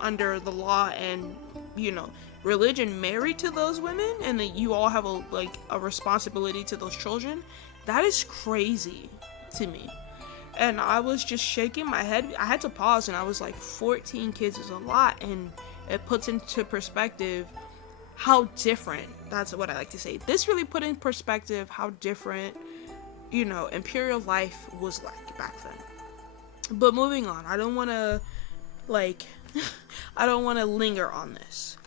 under the law and, religion married to those women, and then you all have a responsibility to those children. That is crazy to me. And I was just shaking my head. I had to pause, and I was like, 14 kids is a lot, and it puts into perspective how different, that's what I like to say. This really put in perspective how different, imperial life was like back then. But moving on, I don't want to, I don't want to linger on this.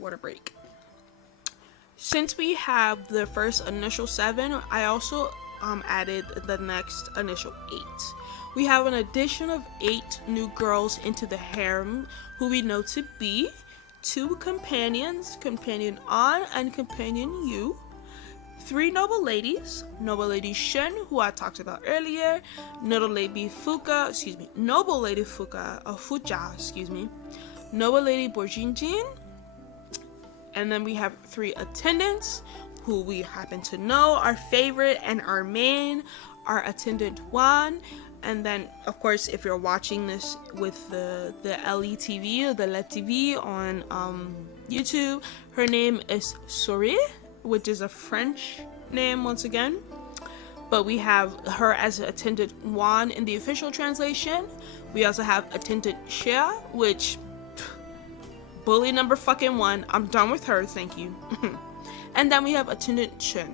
Water break. Since we have the first initial 7, I also added the next initial 8. We have an addition of 8 new girls into the harem, who we know to be 2 companions, Companion An and Companion Yu, 3 noble ladies, Noble Lady Shen, who I talked about earlier, Noble Lady Fuka, Noble Lady Fuja, Noble Lady Borjinjin, and then we have 3 attendants, who we happen to know, our favorite and our main, our attendant Juan. And then, of course, if you're watching this with the LETV or the LETV on YouTube, her name is Souris, which is a French name once again. But we have her as attendant Juan in the official translation. We also have attendant Xia, which, bully number fucking 1. I'm done with her, thank you. And then we have attendant Chen.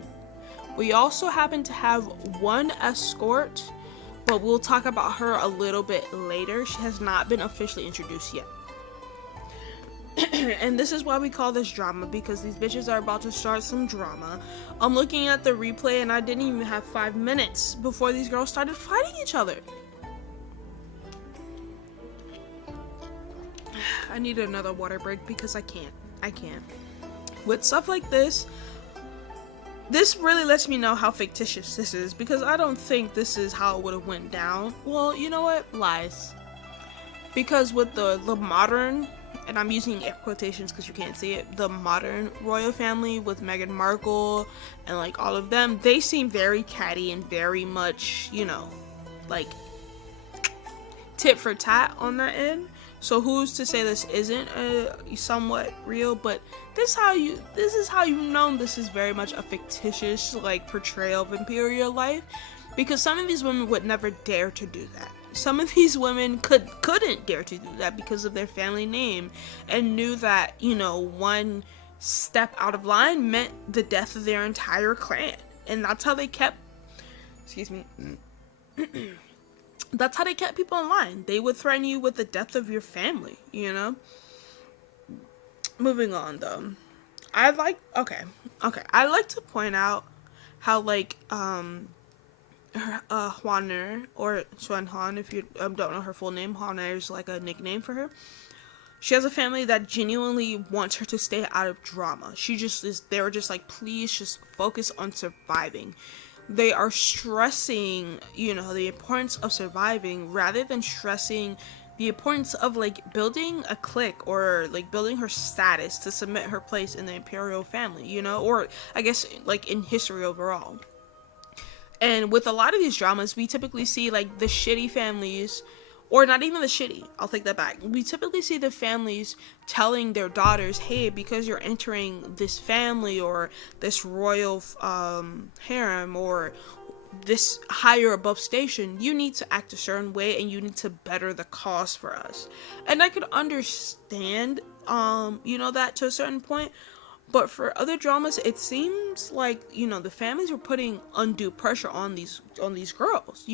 We also happen to have 1 escort, but we'll talk about her a little bit later. She has not been officially introduced yet. And this is why we call this drama, because these bitches are about to start some drama. I'm looking at the replay and I didn't even have 5 minutes before these girls started fighting each other. I need another water break because I can't. With stuff like this really lets me know how fictitious this is, because I don't think this is how it would have went down. Well, you know what? Lies. Because with the modern, and I'm using air quotations because you can't see it, the modern royal family with Meghan Markle and like all of them, they seem very catty and very much, like tit for tat on that end. So who's to say this isn't somewhat real? But this is how you know this is very much a fictitious portrayal of imperial life, because some of these women would never dare to do that. Some of these women couldn't dare to do that because of their family name, and knew that one step out of line meant the death of their entire clan, and that's how they kept. Excuse me. That's how they kept people in line. They would threaten you with the death of your family, Moving on, though. I'd like to point out how, Huaner, or Zhen Huan, if you don't know her full name, Huaner is like a nickname for her. She has a family that genuinely wants her to stay out of drama. They were just like, please just focus on surviving. They are stressing, the importance of surviving rather than stressing the importance of building a clique, or building her status to cement her place in the imperial family, or I guess in history overall. And with a lot of these dramas, we typically see the shitty families, or not even the shitty, I'll take that back. We typically see the families telling their daughters, hey, because you're entering this family or this royal harem or this higher above station, you need to act a certain way and you need to better the cause for us. And I could understand, that to a certain point. But for other dramas, it seems like, the families are putting undue pressure on these girls.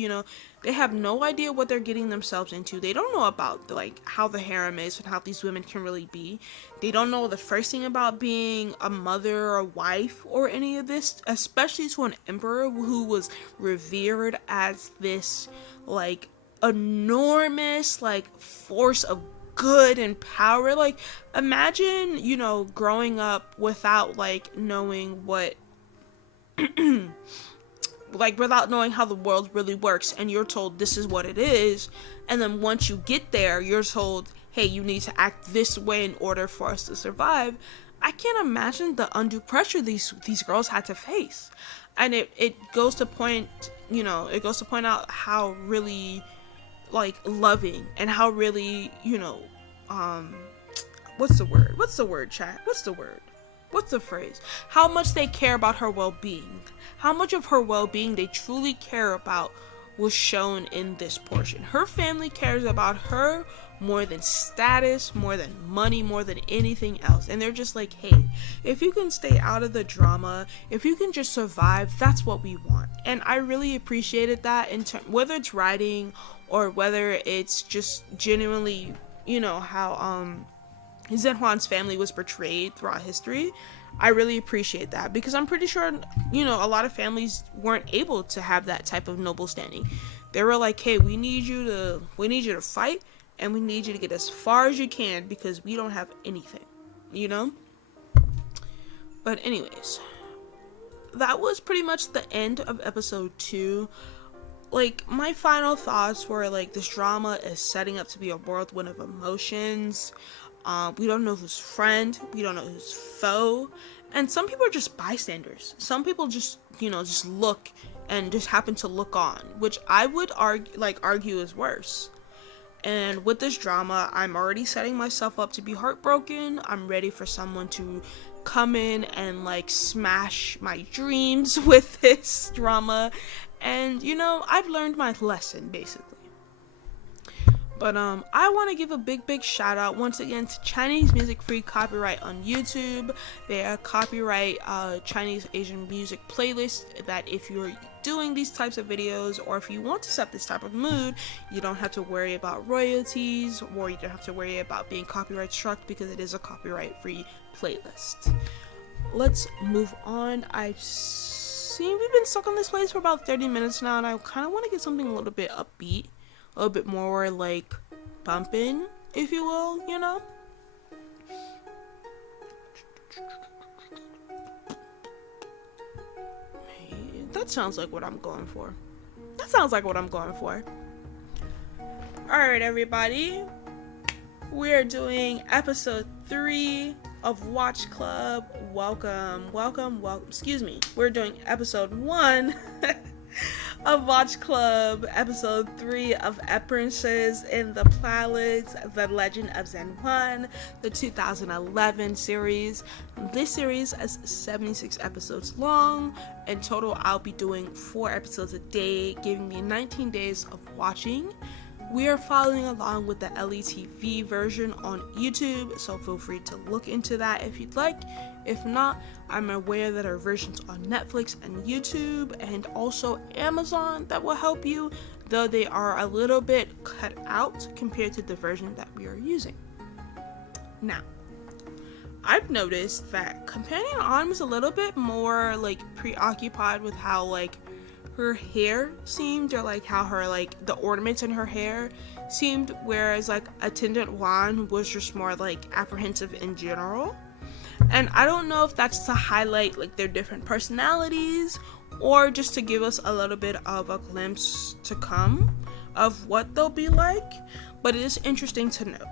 They have no idea what they're getting themselves into. They don't know about how the harem is and how these women can really be. They don't know the first thing about being a mother or a wife or any of this, especially to an emperor who was revered as this enormous force of good and power. Imagine growing up without knowing what like without knowing how the world really works, and you're told this is what it is, and then once you get there you're told, hey, you need to act this way in order for us to survive. I can't imagine the undue pressure these girls had to face. And it goes to point, it goes to point out how really like loving and how really, what's the word, chat? What's the phrase? How much they care about her well-being. How much of her well-being they truly care about was shown in this portion. Her family cares about her more than status, more than money, more than anything else. And they're just like, hey, if you can stay out of the drama, if you can just survive, that's what we want. And I really appreciated that, whether it's writing or whether it's just genuinely, how Zhen Huan's family was portrayed throughout history. I really appreciate that, because I'm pretty sure, a lot of families weren't able to have that type of noble standing. They were like, hey, we need you to fight, and we need you to get as far as you can, because we don't have anything, But anyways, that was pretty much the end of episode 2. Like, my final thoughts were, like, this drama is setting up to be a whirlwind of emotions. We don't know who's friend, we don't know who's foe, and some people are just bystanders. Some people just, just look and just happen to look on, which I would argue is worse. And with this drama, I'm already setting myself up to be heartbroken. I'm ready for someone to come in and like smash my dreams with this drama. And I've learned my lesson, basically. But I want to give a big shout out once again to Chinese Music Free Copyright on YouTube. They are copyright Chinese Asian music playlist that if you're doing these types of videos, or if you want to set this type of mood, you don't have to worry about royalties, or you don't have to worry about being copyright struck, because it is a copyright free playlist. Let's move on. I've seen we've been stuck on this place for about 30 minutes now, and I kind of want to get something a little bit upbeat, a little bit more like bumping, if you will, That sounds like what I'm going for. Alright, everybody. We're doing episode 3 of Watch Club. Welcome. Excuse me. We're doing episode 1 of Watch Club, episode 3 of Empresses in the Palace, The Legend of Zhen Huan, the 2011 series. This series is 76 episodes long. In total, I'll be doing 4 episodes a day, giving me 19 days of watching. We are following along with the LETV version on YouTube, so feel free to look into that if you'd like. If not, I'm aware that there are versions on Netflix and YouTube and also Amazon that will help you, though they are a little bit cut out compared to the version that we are using. Now, I've noticed that Companion Autumn is a little bit more like preoccupied with how like her hair seemed, or like how her like the ornaments in her hair seemed, whereas like Attendant Wan was just more like apprehensive in general. And I don't know if that's to highlight like their different personalities, or just to give us a little bit of a glimpse to come of what they'll be like, but it is interesting to know.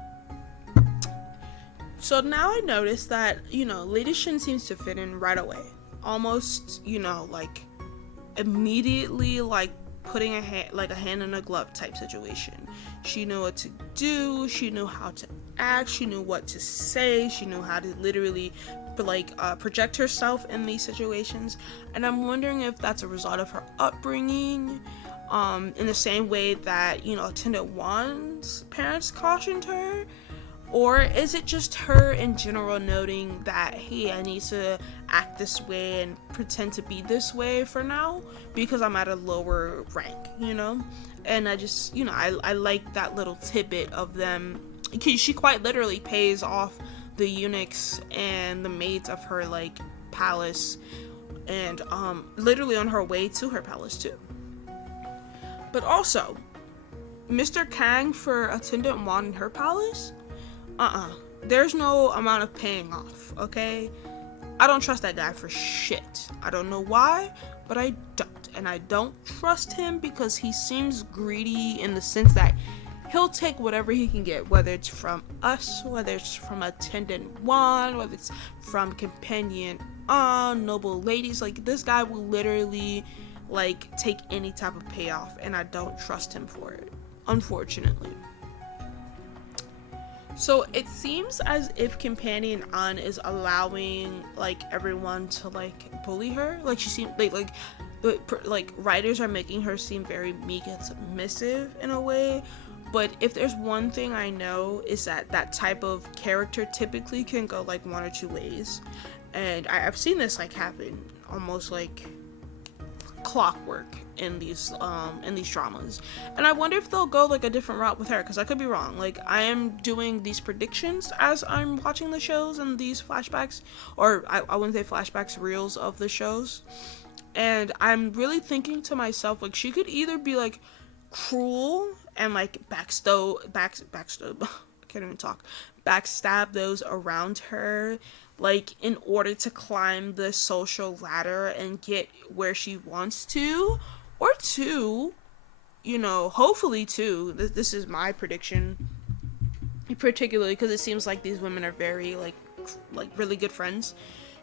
So now I notice that, Lady Shin seems to fit in right away. Almost, like immediately, like putting a hand in a glove type situation. She knew what to do, she knew how to act, she knew what to say, she knew how to literally project herself in these situations. And I'm wondering if that's a result of her upbringing, in the same way that, Attendant Wan's parents cautioned her. Or is it just her in general noting that, hey, I need to act this way and pretend to be this way for now because I'm at a lower rank, And I just, I like that little tidbit of them. She quite literally pays off the eunuchs and the maids of her, like, palace, and literally on her way to her palace, too. But also, Mr. Kang for Attendant Wan in her palace? There's no amount of paying off, okay? I don't trust that guy for shit. I don't know why, but I don't. And I don't trust him because he seems greedy in the sense that he'll take whatever he can get, whether it's from us, whether it's from attendant one, whether it's from companion noble ladies. Like, this guy will literally, like, take any type of payoff, and I don't trust him for it, unfortunately. So it seems as if Companion An is allowing, like, everyone to, like, bully her. Like, she seems like writers are making her seem very meek and submissive in a way. But if there's one thing I know, is that that type of character typically can go like one or two ways, and I've seen this like happen almost like clockwork in these dramas. And I wonder if they'll go like a different route with her, because I could be wrong. Like, I am doing these predictions as I'm watching the shows and these flashbacks, or I wouldn't say flashbacks, reels of the shows, and I'm really thinking to myself, like, she could either be like cruel and like backstab I can't even talk, backstab those around her, like, in order to climb the social ladder and get where she wants to, or two, you know, hopefully two, this is my prediction, particularly because it seems like these women are very like really good friends.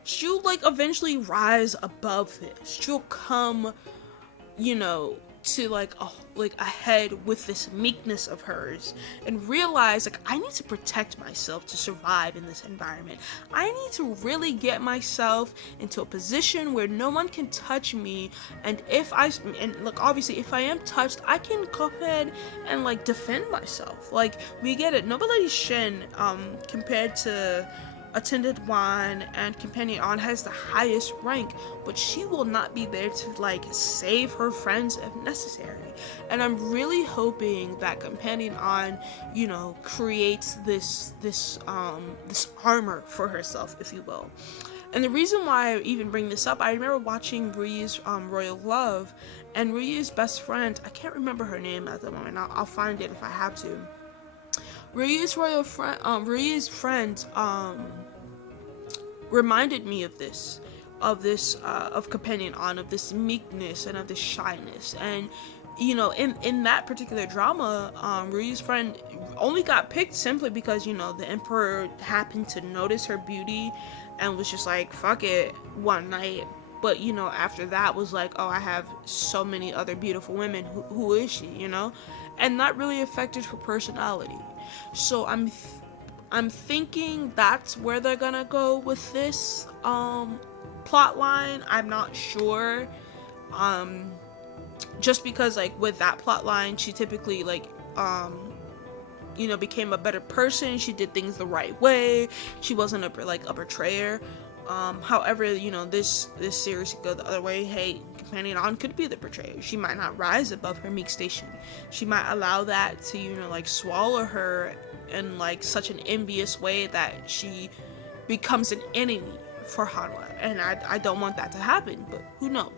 She'll like eventually rise above this. She'll come, you know, to like ahead with this meekness of hers, and realize, like, I need to protect myself to survive in this environment. I need to really get myself into a position where no one can touch me, and look, obviously if I am touched, I can go ahead and like defend myself. Like, we get it, Nobility Shin compared to Attendant Wan and Companion An has the highest rank, but she will not be there to like save her friends if necessary. And I'm really hoping that Companion An, you know, creates this armor for herself, if you will. And the reason why I even bring this up, I remember watching Rui's Royal Love, and Rui's best friend, I can't remember her name at the moment, I'll find it if I have to. Rui's friend reminded me of Companion An, of this meekness and of this shyness. And you know, in that particular drama, Rui's friend only got picked simply because, you know, the emperor happened to notice her beauty and was just like, fuck it, one night. But, you know, after that was like, oh, I have so many other beautiful women, who is she, you know? And that really affected her personality. So I'm thinking that's where they're gonna go with this plot line. I'm not sure. Just because, like, with that plot line, she typically, like, you know, became a better person. She did things the right way. She wasn't a betrayer. However, you know, this series could go the other way. Hey, Companion An could be the betrayer. She might not rise above her meek station. She might allow that to, you know, like, swallow her in like such an envious way that she becomes an enemy for Hanwha. And I don't want that to happen, but who knows?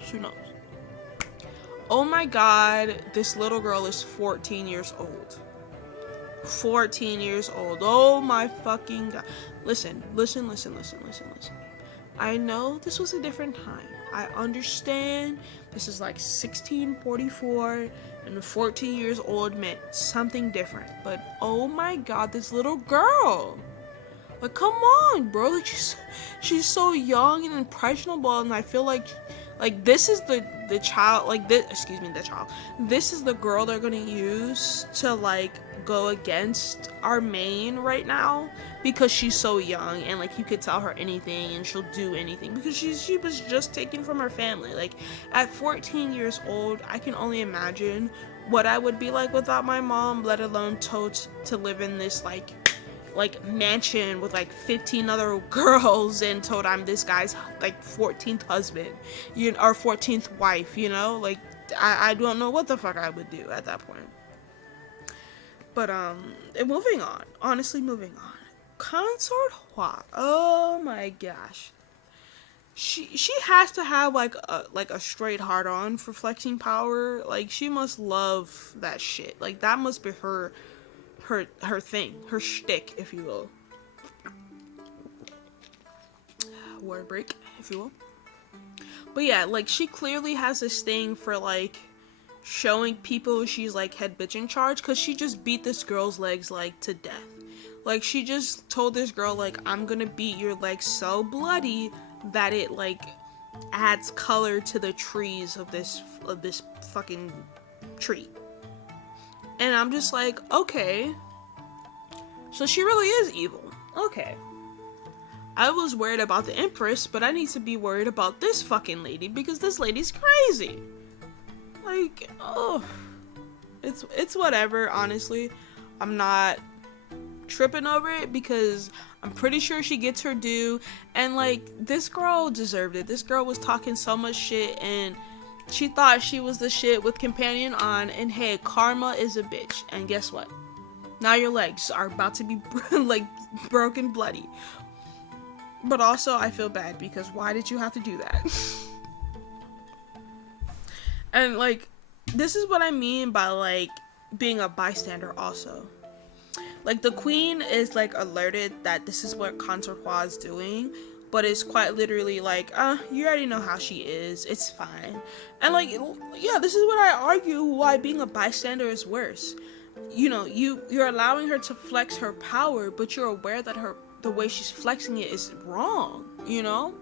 Oh my god, this little girl is 14 years old. 14 years old. Oh my fucking god. Listen. I know this was a different time. I understand this is like 1644 and 14 years old meant something different. But oh my god, this little girl. Like, come on, bro. Like, she's so young and impressionable, and I feel like this is the child, like, this, excuse me, the child. This is the girl they're gonna use to like go against our main right now, because she's so young and like you could tell her anything and she'll do anything because she was just taken from her family. Like, at 14 years old, I can only imagine what I would be like without my mom, let alone told to live in this like mansion with like 15 other girls and told I'm this guy's like 14th husband, you know, or 14th wife, you know. Like, I don't know what the fuck I would do at that point. But moving on, moving on. Consort Hua, oh my gosh, she has to have like a straight hard on for flexing power. Like, she must love that shit. Like, that must be her thing, her shtick, if you will. word break, if you will. But yeah, like, she clearly has this thing for, like, showing people she's, like, head bitch in charge, because she just beat this girl's legs, like, to death. Like, she just told this girl, like, I'm gonna beat your legs so bloody that it, like, adds color to the trees of this fucking tree. And I'm just like, okay, so she really is evil. Okay. I was worried about the Empress, but I need to be worried about this fucking lady, because this lady's crazy. Like, oh, it's whatever, honestly. I'm not tripping over it, because I'm pretty sure she gets her due, and, like, this girl deserved it. This girl was talking so much shit, and she thought she was the shit with Companion on, and hey, karma is a bitch, and guess what? Now your legs are about to be, like, broken bloody. But also, I feel bad, because why did you have to do that? And, like, this is what I mean by, like, being a bystander also. Like, the queen is, like, alerted that this is what Consort Hua is doing, but it's quite literally like, you already know how she is, it's fine. And, like, yeah, this is what I argue why being a bystander is worse. You know, you're allowing her to flex her power, but you're aware that the way she's flexing it is wrong, you know?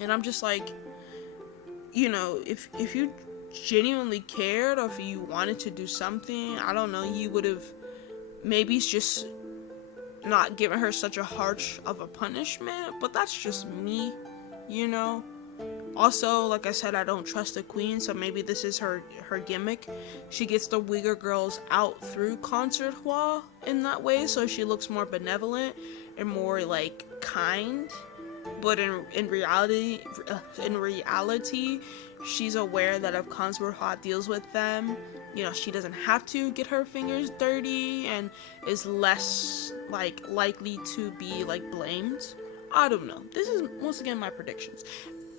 And I'm just like, you know, if you genuinely cared, or if you wanted to do something, I don't know, you would have maybe just not given her such a harsh of a punishment, but that's just me, you know? Also, like I said, I don't trust the queen, so maybe this is her gimmick. She gets the Uyghur girls out through Consort Hua in that way, so she looks more benevolent and more, like, kind. But in reality, she's aware that if Consort Hua deals with them, you know, she doesn't have to get her fingers dirty, and is less, like, likely to be, like, blamed. I don't know. This is, once again, my predictions.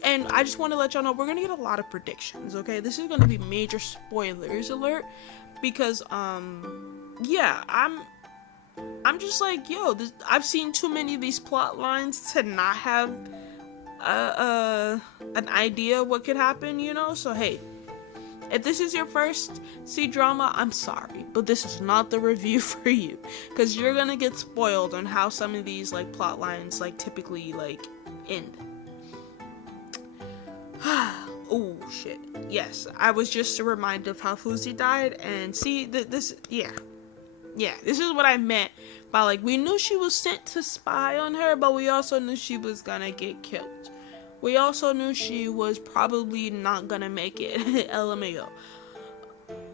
And I just want to let y'all know, we're going to get a lot of predictions, okay? This is going to be major spoilers alert, because, yeah, I'm just like, yo, I've seen too many of these plot lines to not have an idea what could happen, you know? So, hey, if this is your first C-drama, I'm sorry, but this is not the review for you, because you're going to get spoiled on how some of these, like, plot lines, like, typically, like, end. Oh shit. Yes, I was just reminded of how Fuzi died, and see, this is what I meant by, like, we knew she was sent to spy on her, but we also knew she was gonna get killed. We also knew she was probably not gonna make it. LMAO.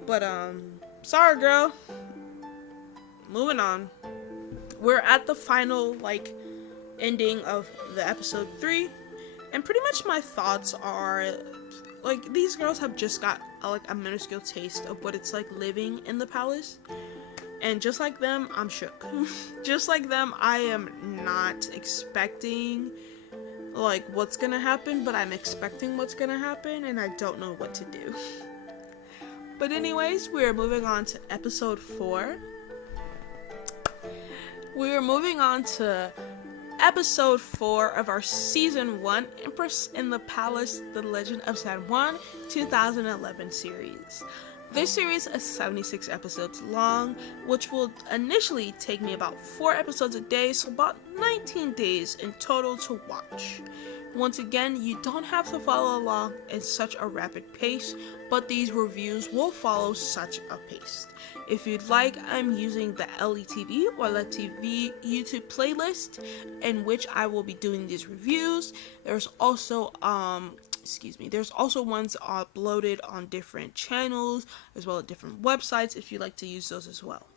But, sorry, girl. Moving on. We're at the final, like, ending of the episode 3. And pretty much my thoughts are, like, these girls have just got, like, a minuscule taste of what it's like living in the palace. And just like them, I'm shook. Just like them, I am not expecting, like, what's gonna happen, but I'm expecting what's gonna happen, and I don't know what to do. But anyways, we're moving on to episode 4. We're moving on to episode 4 of our season 1, Empress in the Palace, The Legend of Zhen Huan 2011 series. This series is 76 episodes long, which will initially take me about 4 episodes a day, so about 19 days in total to watch. Once again, you don't have to follow along in such a rapid pace, but these reviews will follow such a pace. If you'd like, I'm using the LETV or LETV YouTube playlist in which I will be doing these reviews. There's also there's also ones uploaded on different channels as well as different websites if you'd like to use those as well.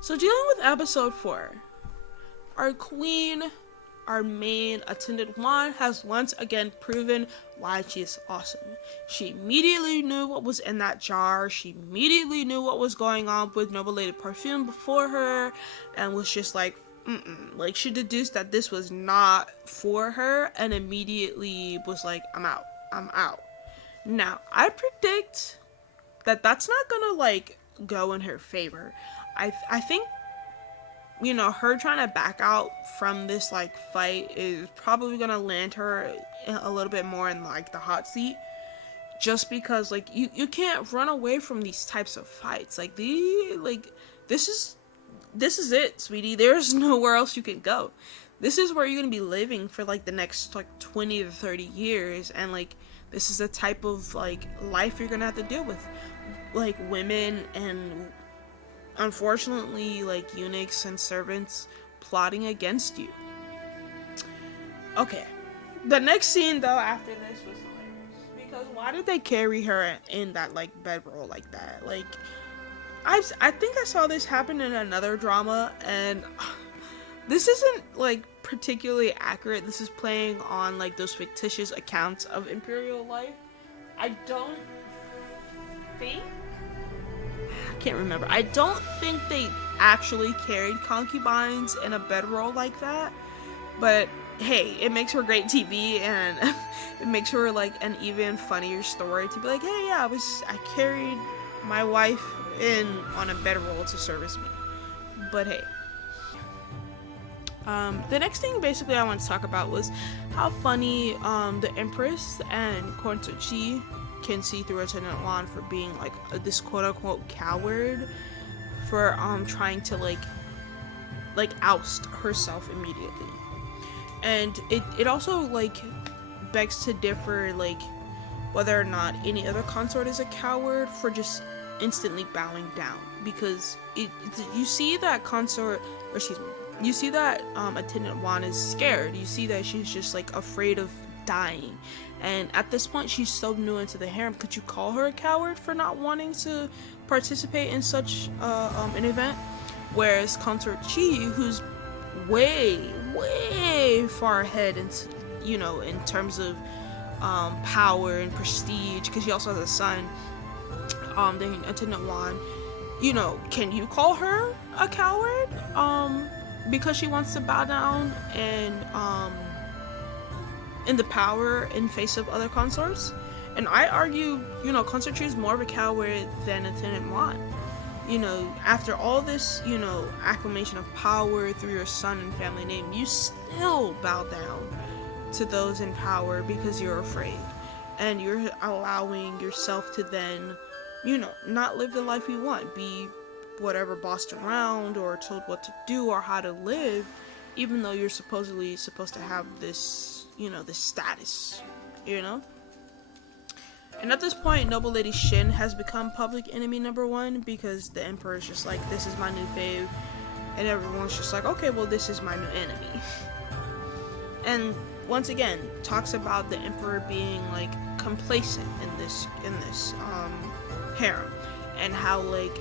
So dealing with episode 4, our queen, our main attendant Huan, has once again proven why she is awesome. She immediately knew what was in that jar. She immediately knew what was going on with Noble Lady Parfum before her, and was just like, like, she deduced that this was not for her, and immediately was like, I'm out. Now, I predict that that's not gonna, like, go in her favor. I think her trying to back out from this like fight is probably gonna land her a little bit more in like the hot seat, just because like you can't run away from these types of fights. Like this is this is it, sweetie. There's nowhere else you can go. This is where you're gonna be living for like the next like 20 to 30 years, and like this is the type of like life you're gonna have to deal with, like women and unfortunately like eunuchs and servants plotting against you. Okay, the next scene though after this was hilarious, because why did they carry her in that like bedroll like that? Like I think I saw this happen in another drama, and this isn't like particularly accurate. This is playing on like those fictitious accounts of imperial life. I don't think I can't remember. I don't think they actually carried concubines in a bedroll like that. But hey, it makes for great TV, and it makes for like an even funnier story to be like, hey, yeah, I carried my wife in on a bedroll to service me. But hey, the next thing basically I want to talk about was how funny the Empress and Consort Chi can see through Attendant Juan for being like this quote unquote coward for trying to like oust herself immediately. And it also like begs to differ like whether or not any other consort is a coward for just instantly bowing down, because you see that consort, or excuse me, you see that Attendant Juan is scared. You see that she's just like afraid of dying, and at this point she's so new into the harem. Could you call her a coward for not wanting to participate in such an event? Whereas Consort Chi, who's way far ahead in in terms of power and prestige, because she also has a son, then Attendant Juan, can you call her a coward because she wants to bow down and in the power in face of other consorts? And I argue, Consort Chi is more of a coward than Attendant Juan. After all this, acclamation of power through your son and family name, you still bow down to those in power because you're afraid. And you're allowing yourself to then, not live the life you want, be whatever bossed around or told what to do or how to live, even though you're supposedly supposed to have this, this status, And at this point, Noble Lady Shin has become public enemy number one, because the Emperor is just like, this is my new fave, and everyone's just like, okay, well, this is my new enemy. And once again, talks about the Emperor being like complacent in this harem, and how like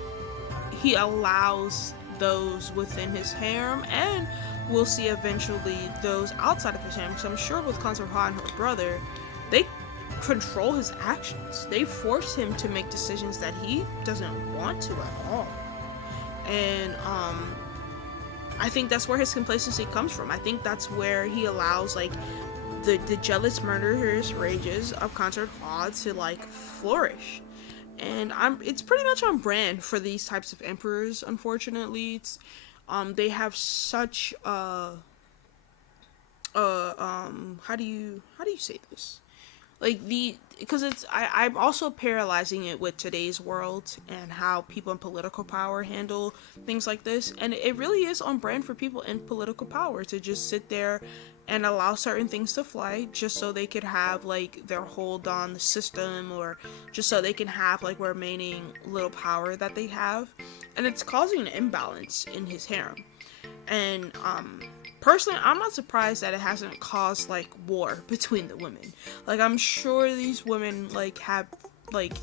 he allows those within his harem, and we'll see eventually those outside of his harem. So I'm sure with Consort Ha and her brother, they control his actions. They force him to make decisions that he doesn't want to at all. And I think that's where his complacency comes from. I think that's where he allows like the jealous murderous rages of Consort Ha to like flourish. And it's pretty much on brand for these types of emperors. Unfortunately, it's they have such how do you say this? Like because I'm also parallelizing it with today's world and how people in political power handle things like this, and it really is on brand for people in political power to just sit there and allow certain things to fly just so they could have like their hold on the system, or just so they can have like remaining little power that they have, and it's causing an imbalance in his harem. And personally, I'm not surprised that it hasn't caused like war between the women. Like, I'm sure these women like have like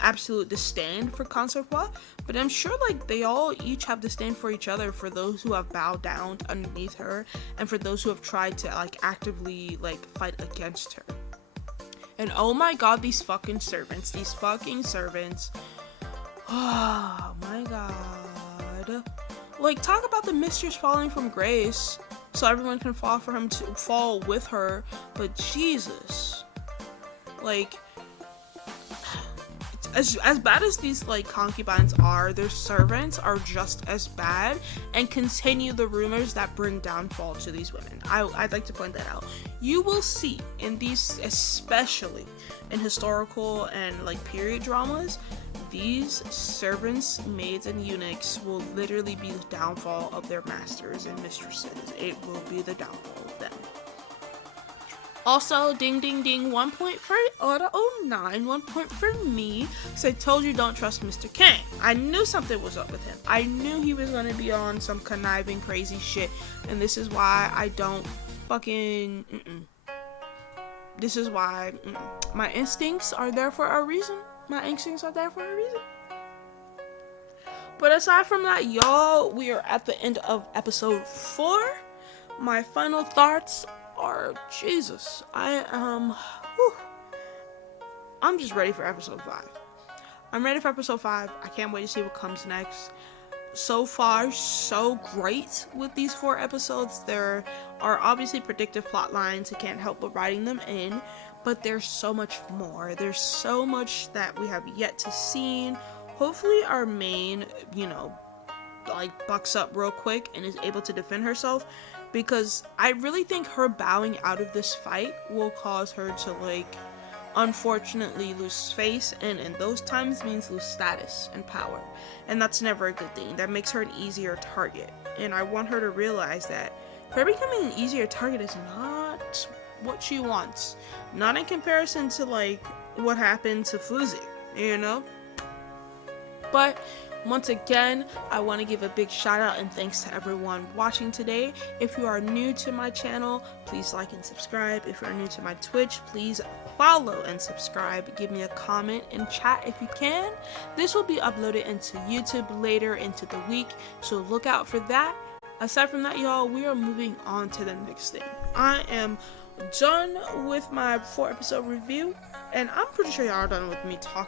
absolute disdain for Consort Ha, but I'm sure like they all each have disdain for each other, for those who have bowed down underneath her, and for those who have tried to like actively like fight against her. And oh my god, these fucking servants. Oh my god. Like, talk about the mistress falling from grace so everyone can fall with her, but Jesus, like, as bad as these like concubines are, their servants are just as bad and continue the rumors that bring downfall to these women. I'd like to point that out. You will see in these, especially in historical and like period dramas, these servants, maids, and eunuchs will literally be the downfall of their masters and mistresses. It will be the downfall of them. Also, ding ding ding, 1 point for Auto09, 1 point for me. So I told you don't trust Mr. Kang. I knew something was up with him. I knew he was going to be on some conniving crazy shit. And this is why I don't fucking... This is why my instincts are there for a reason. My instincts are there for a reason. But aside from that, y'all, we are at the end of episode 4. My final thoughts are, Jesus, I'm just ready for episode 5. I'm ready for episode 5. I can't wait to see what comes next. So far, so great with these 4 episodes. There are obviously predictive plot lines. I can't help but writing them in. But there's so much more. There's so much that we have yet to see. Hopefully our main, like bucks up real quick and is able to defend herself. Because I really think her bowing out of this fight will cause her to, like, unfortunately lose face, and in those times means lose status and power. And that's never a good thing. That makes her an easier target. And I want her to realize that her becoming an easier target is not what she wants. Not in comparison to, like, what happened to Fuzi, But once again, I want to give a big shout out and thanks to everyone watching today. If you are new to my channel, please like and subscribe. If you are new to my Twitch, please follow and subscribe. Give me a comment and chat if you can. This will be uploaded into YouTube later into the week, so look out for that. Aside from that, y'all, we are moving on to the next thing. I am done with my 4 episode review, and I'm pretty sure y'all are done with me talking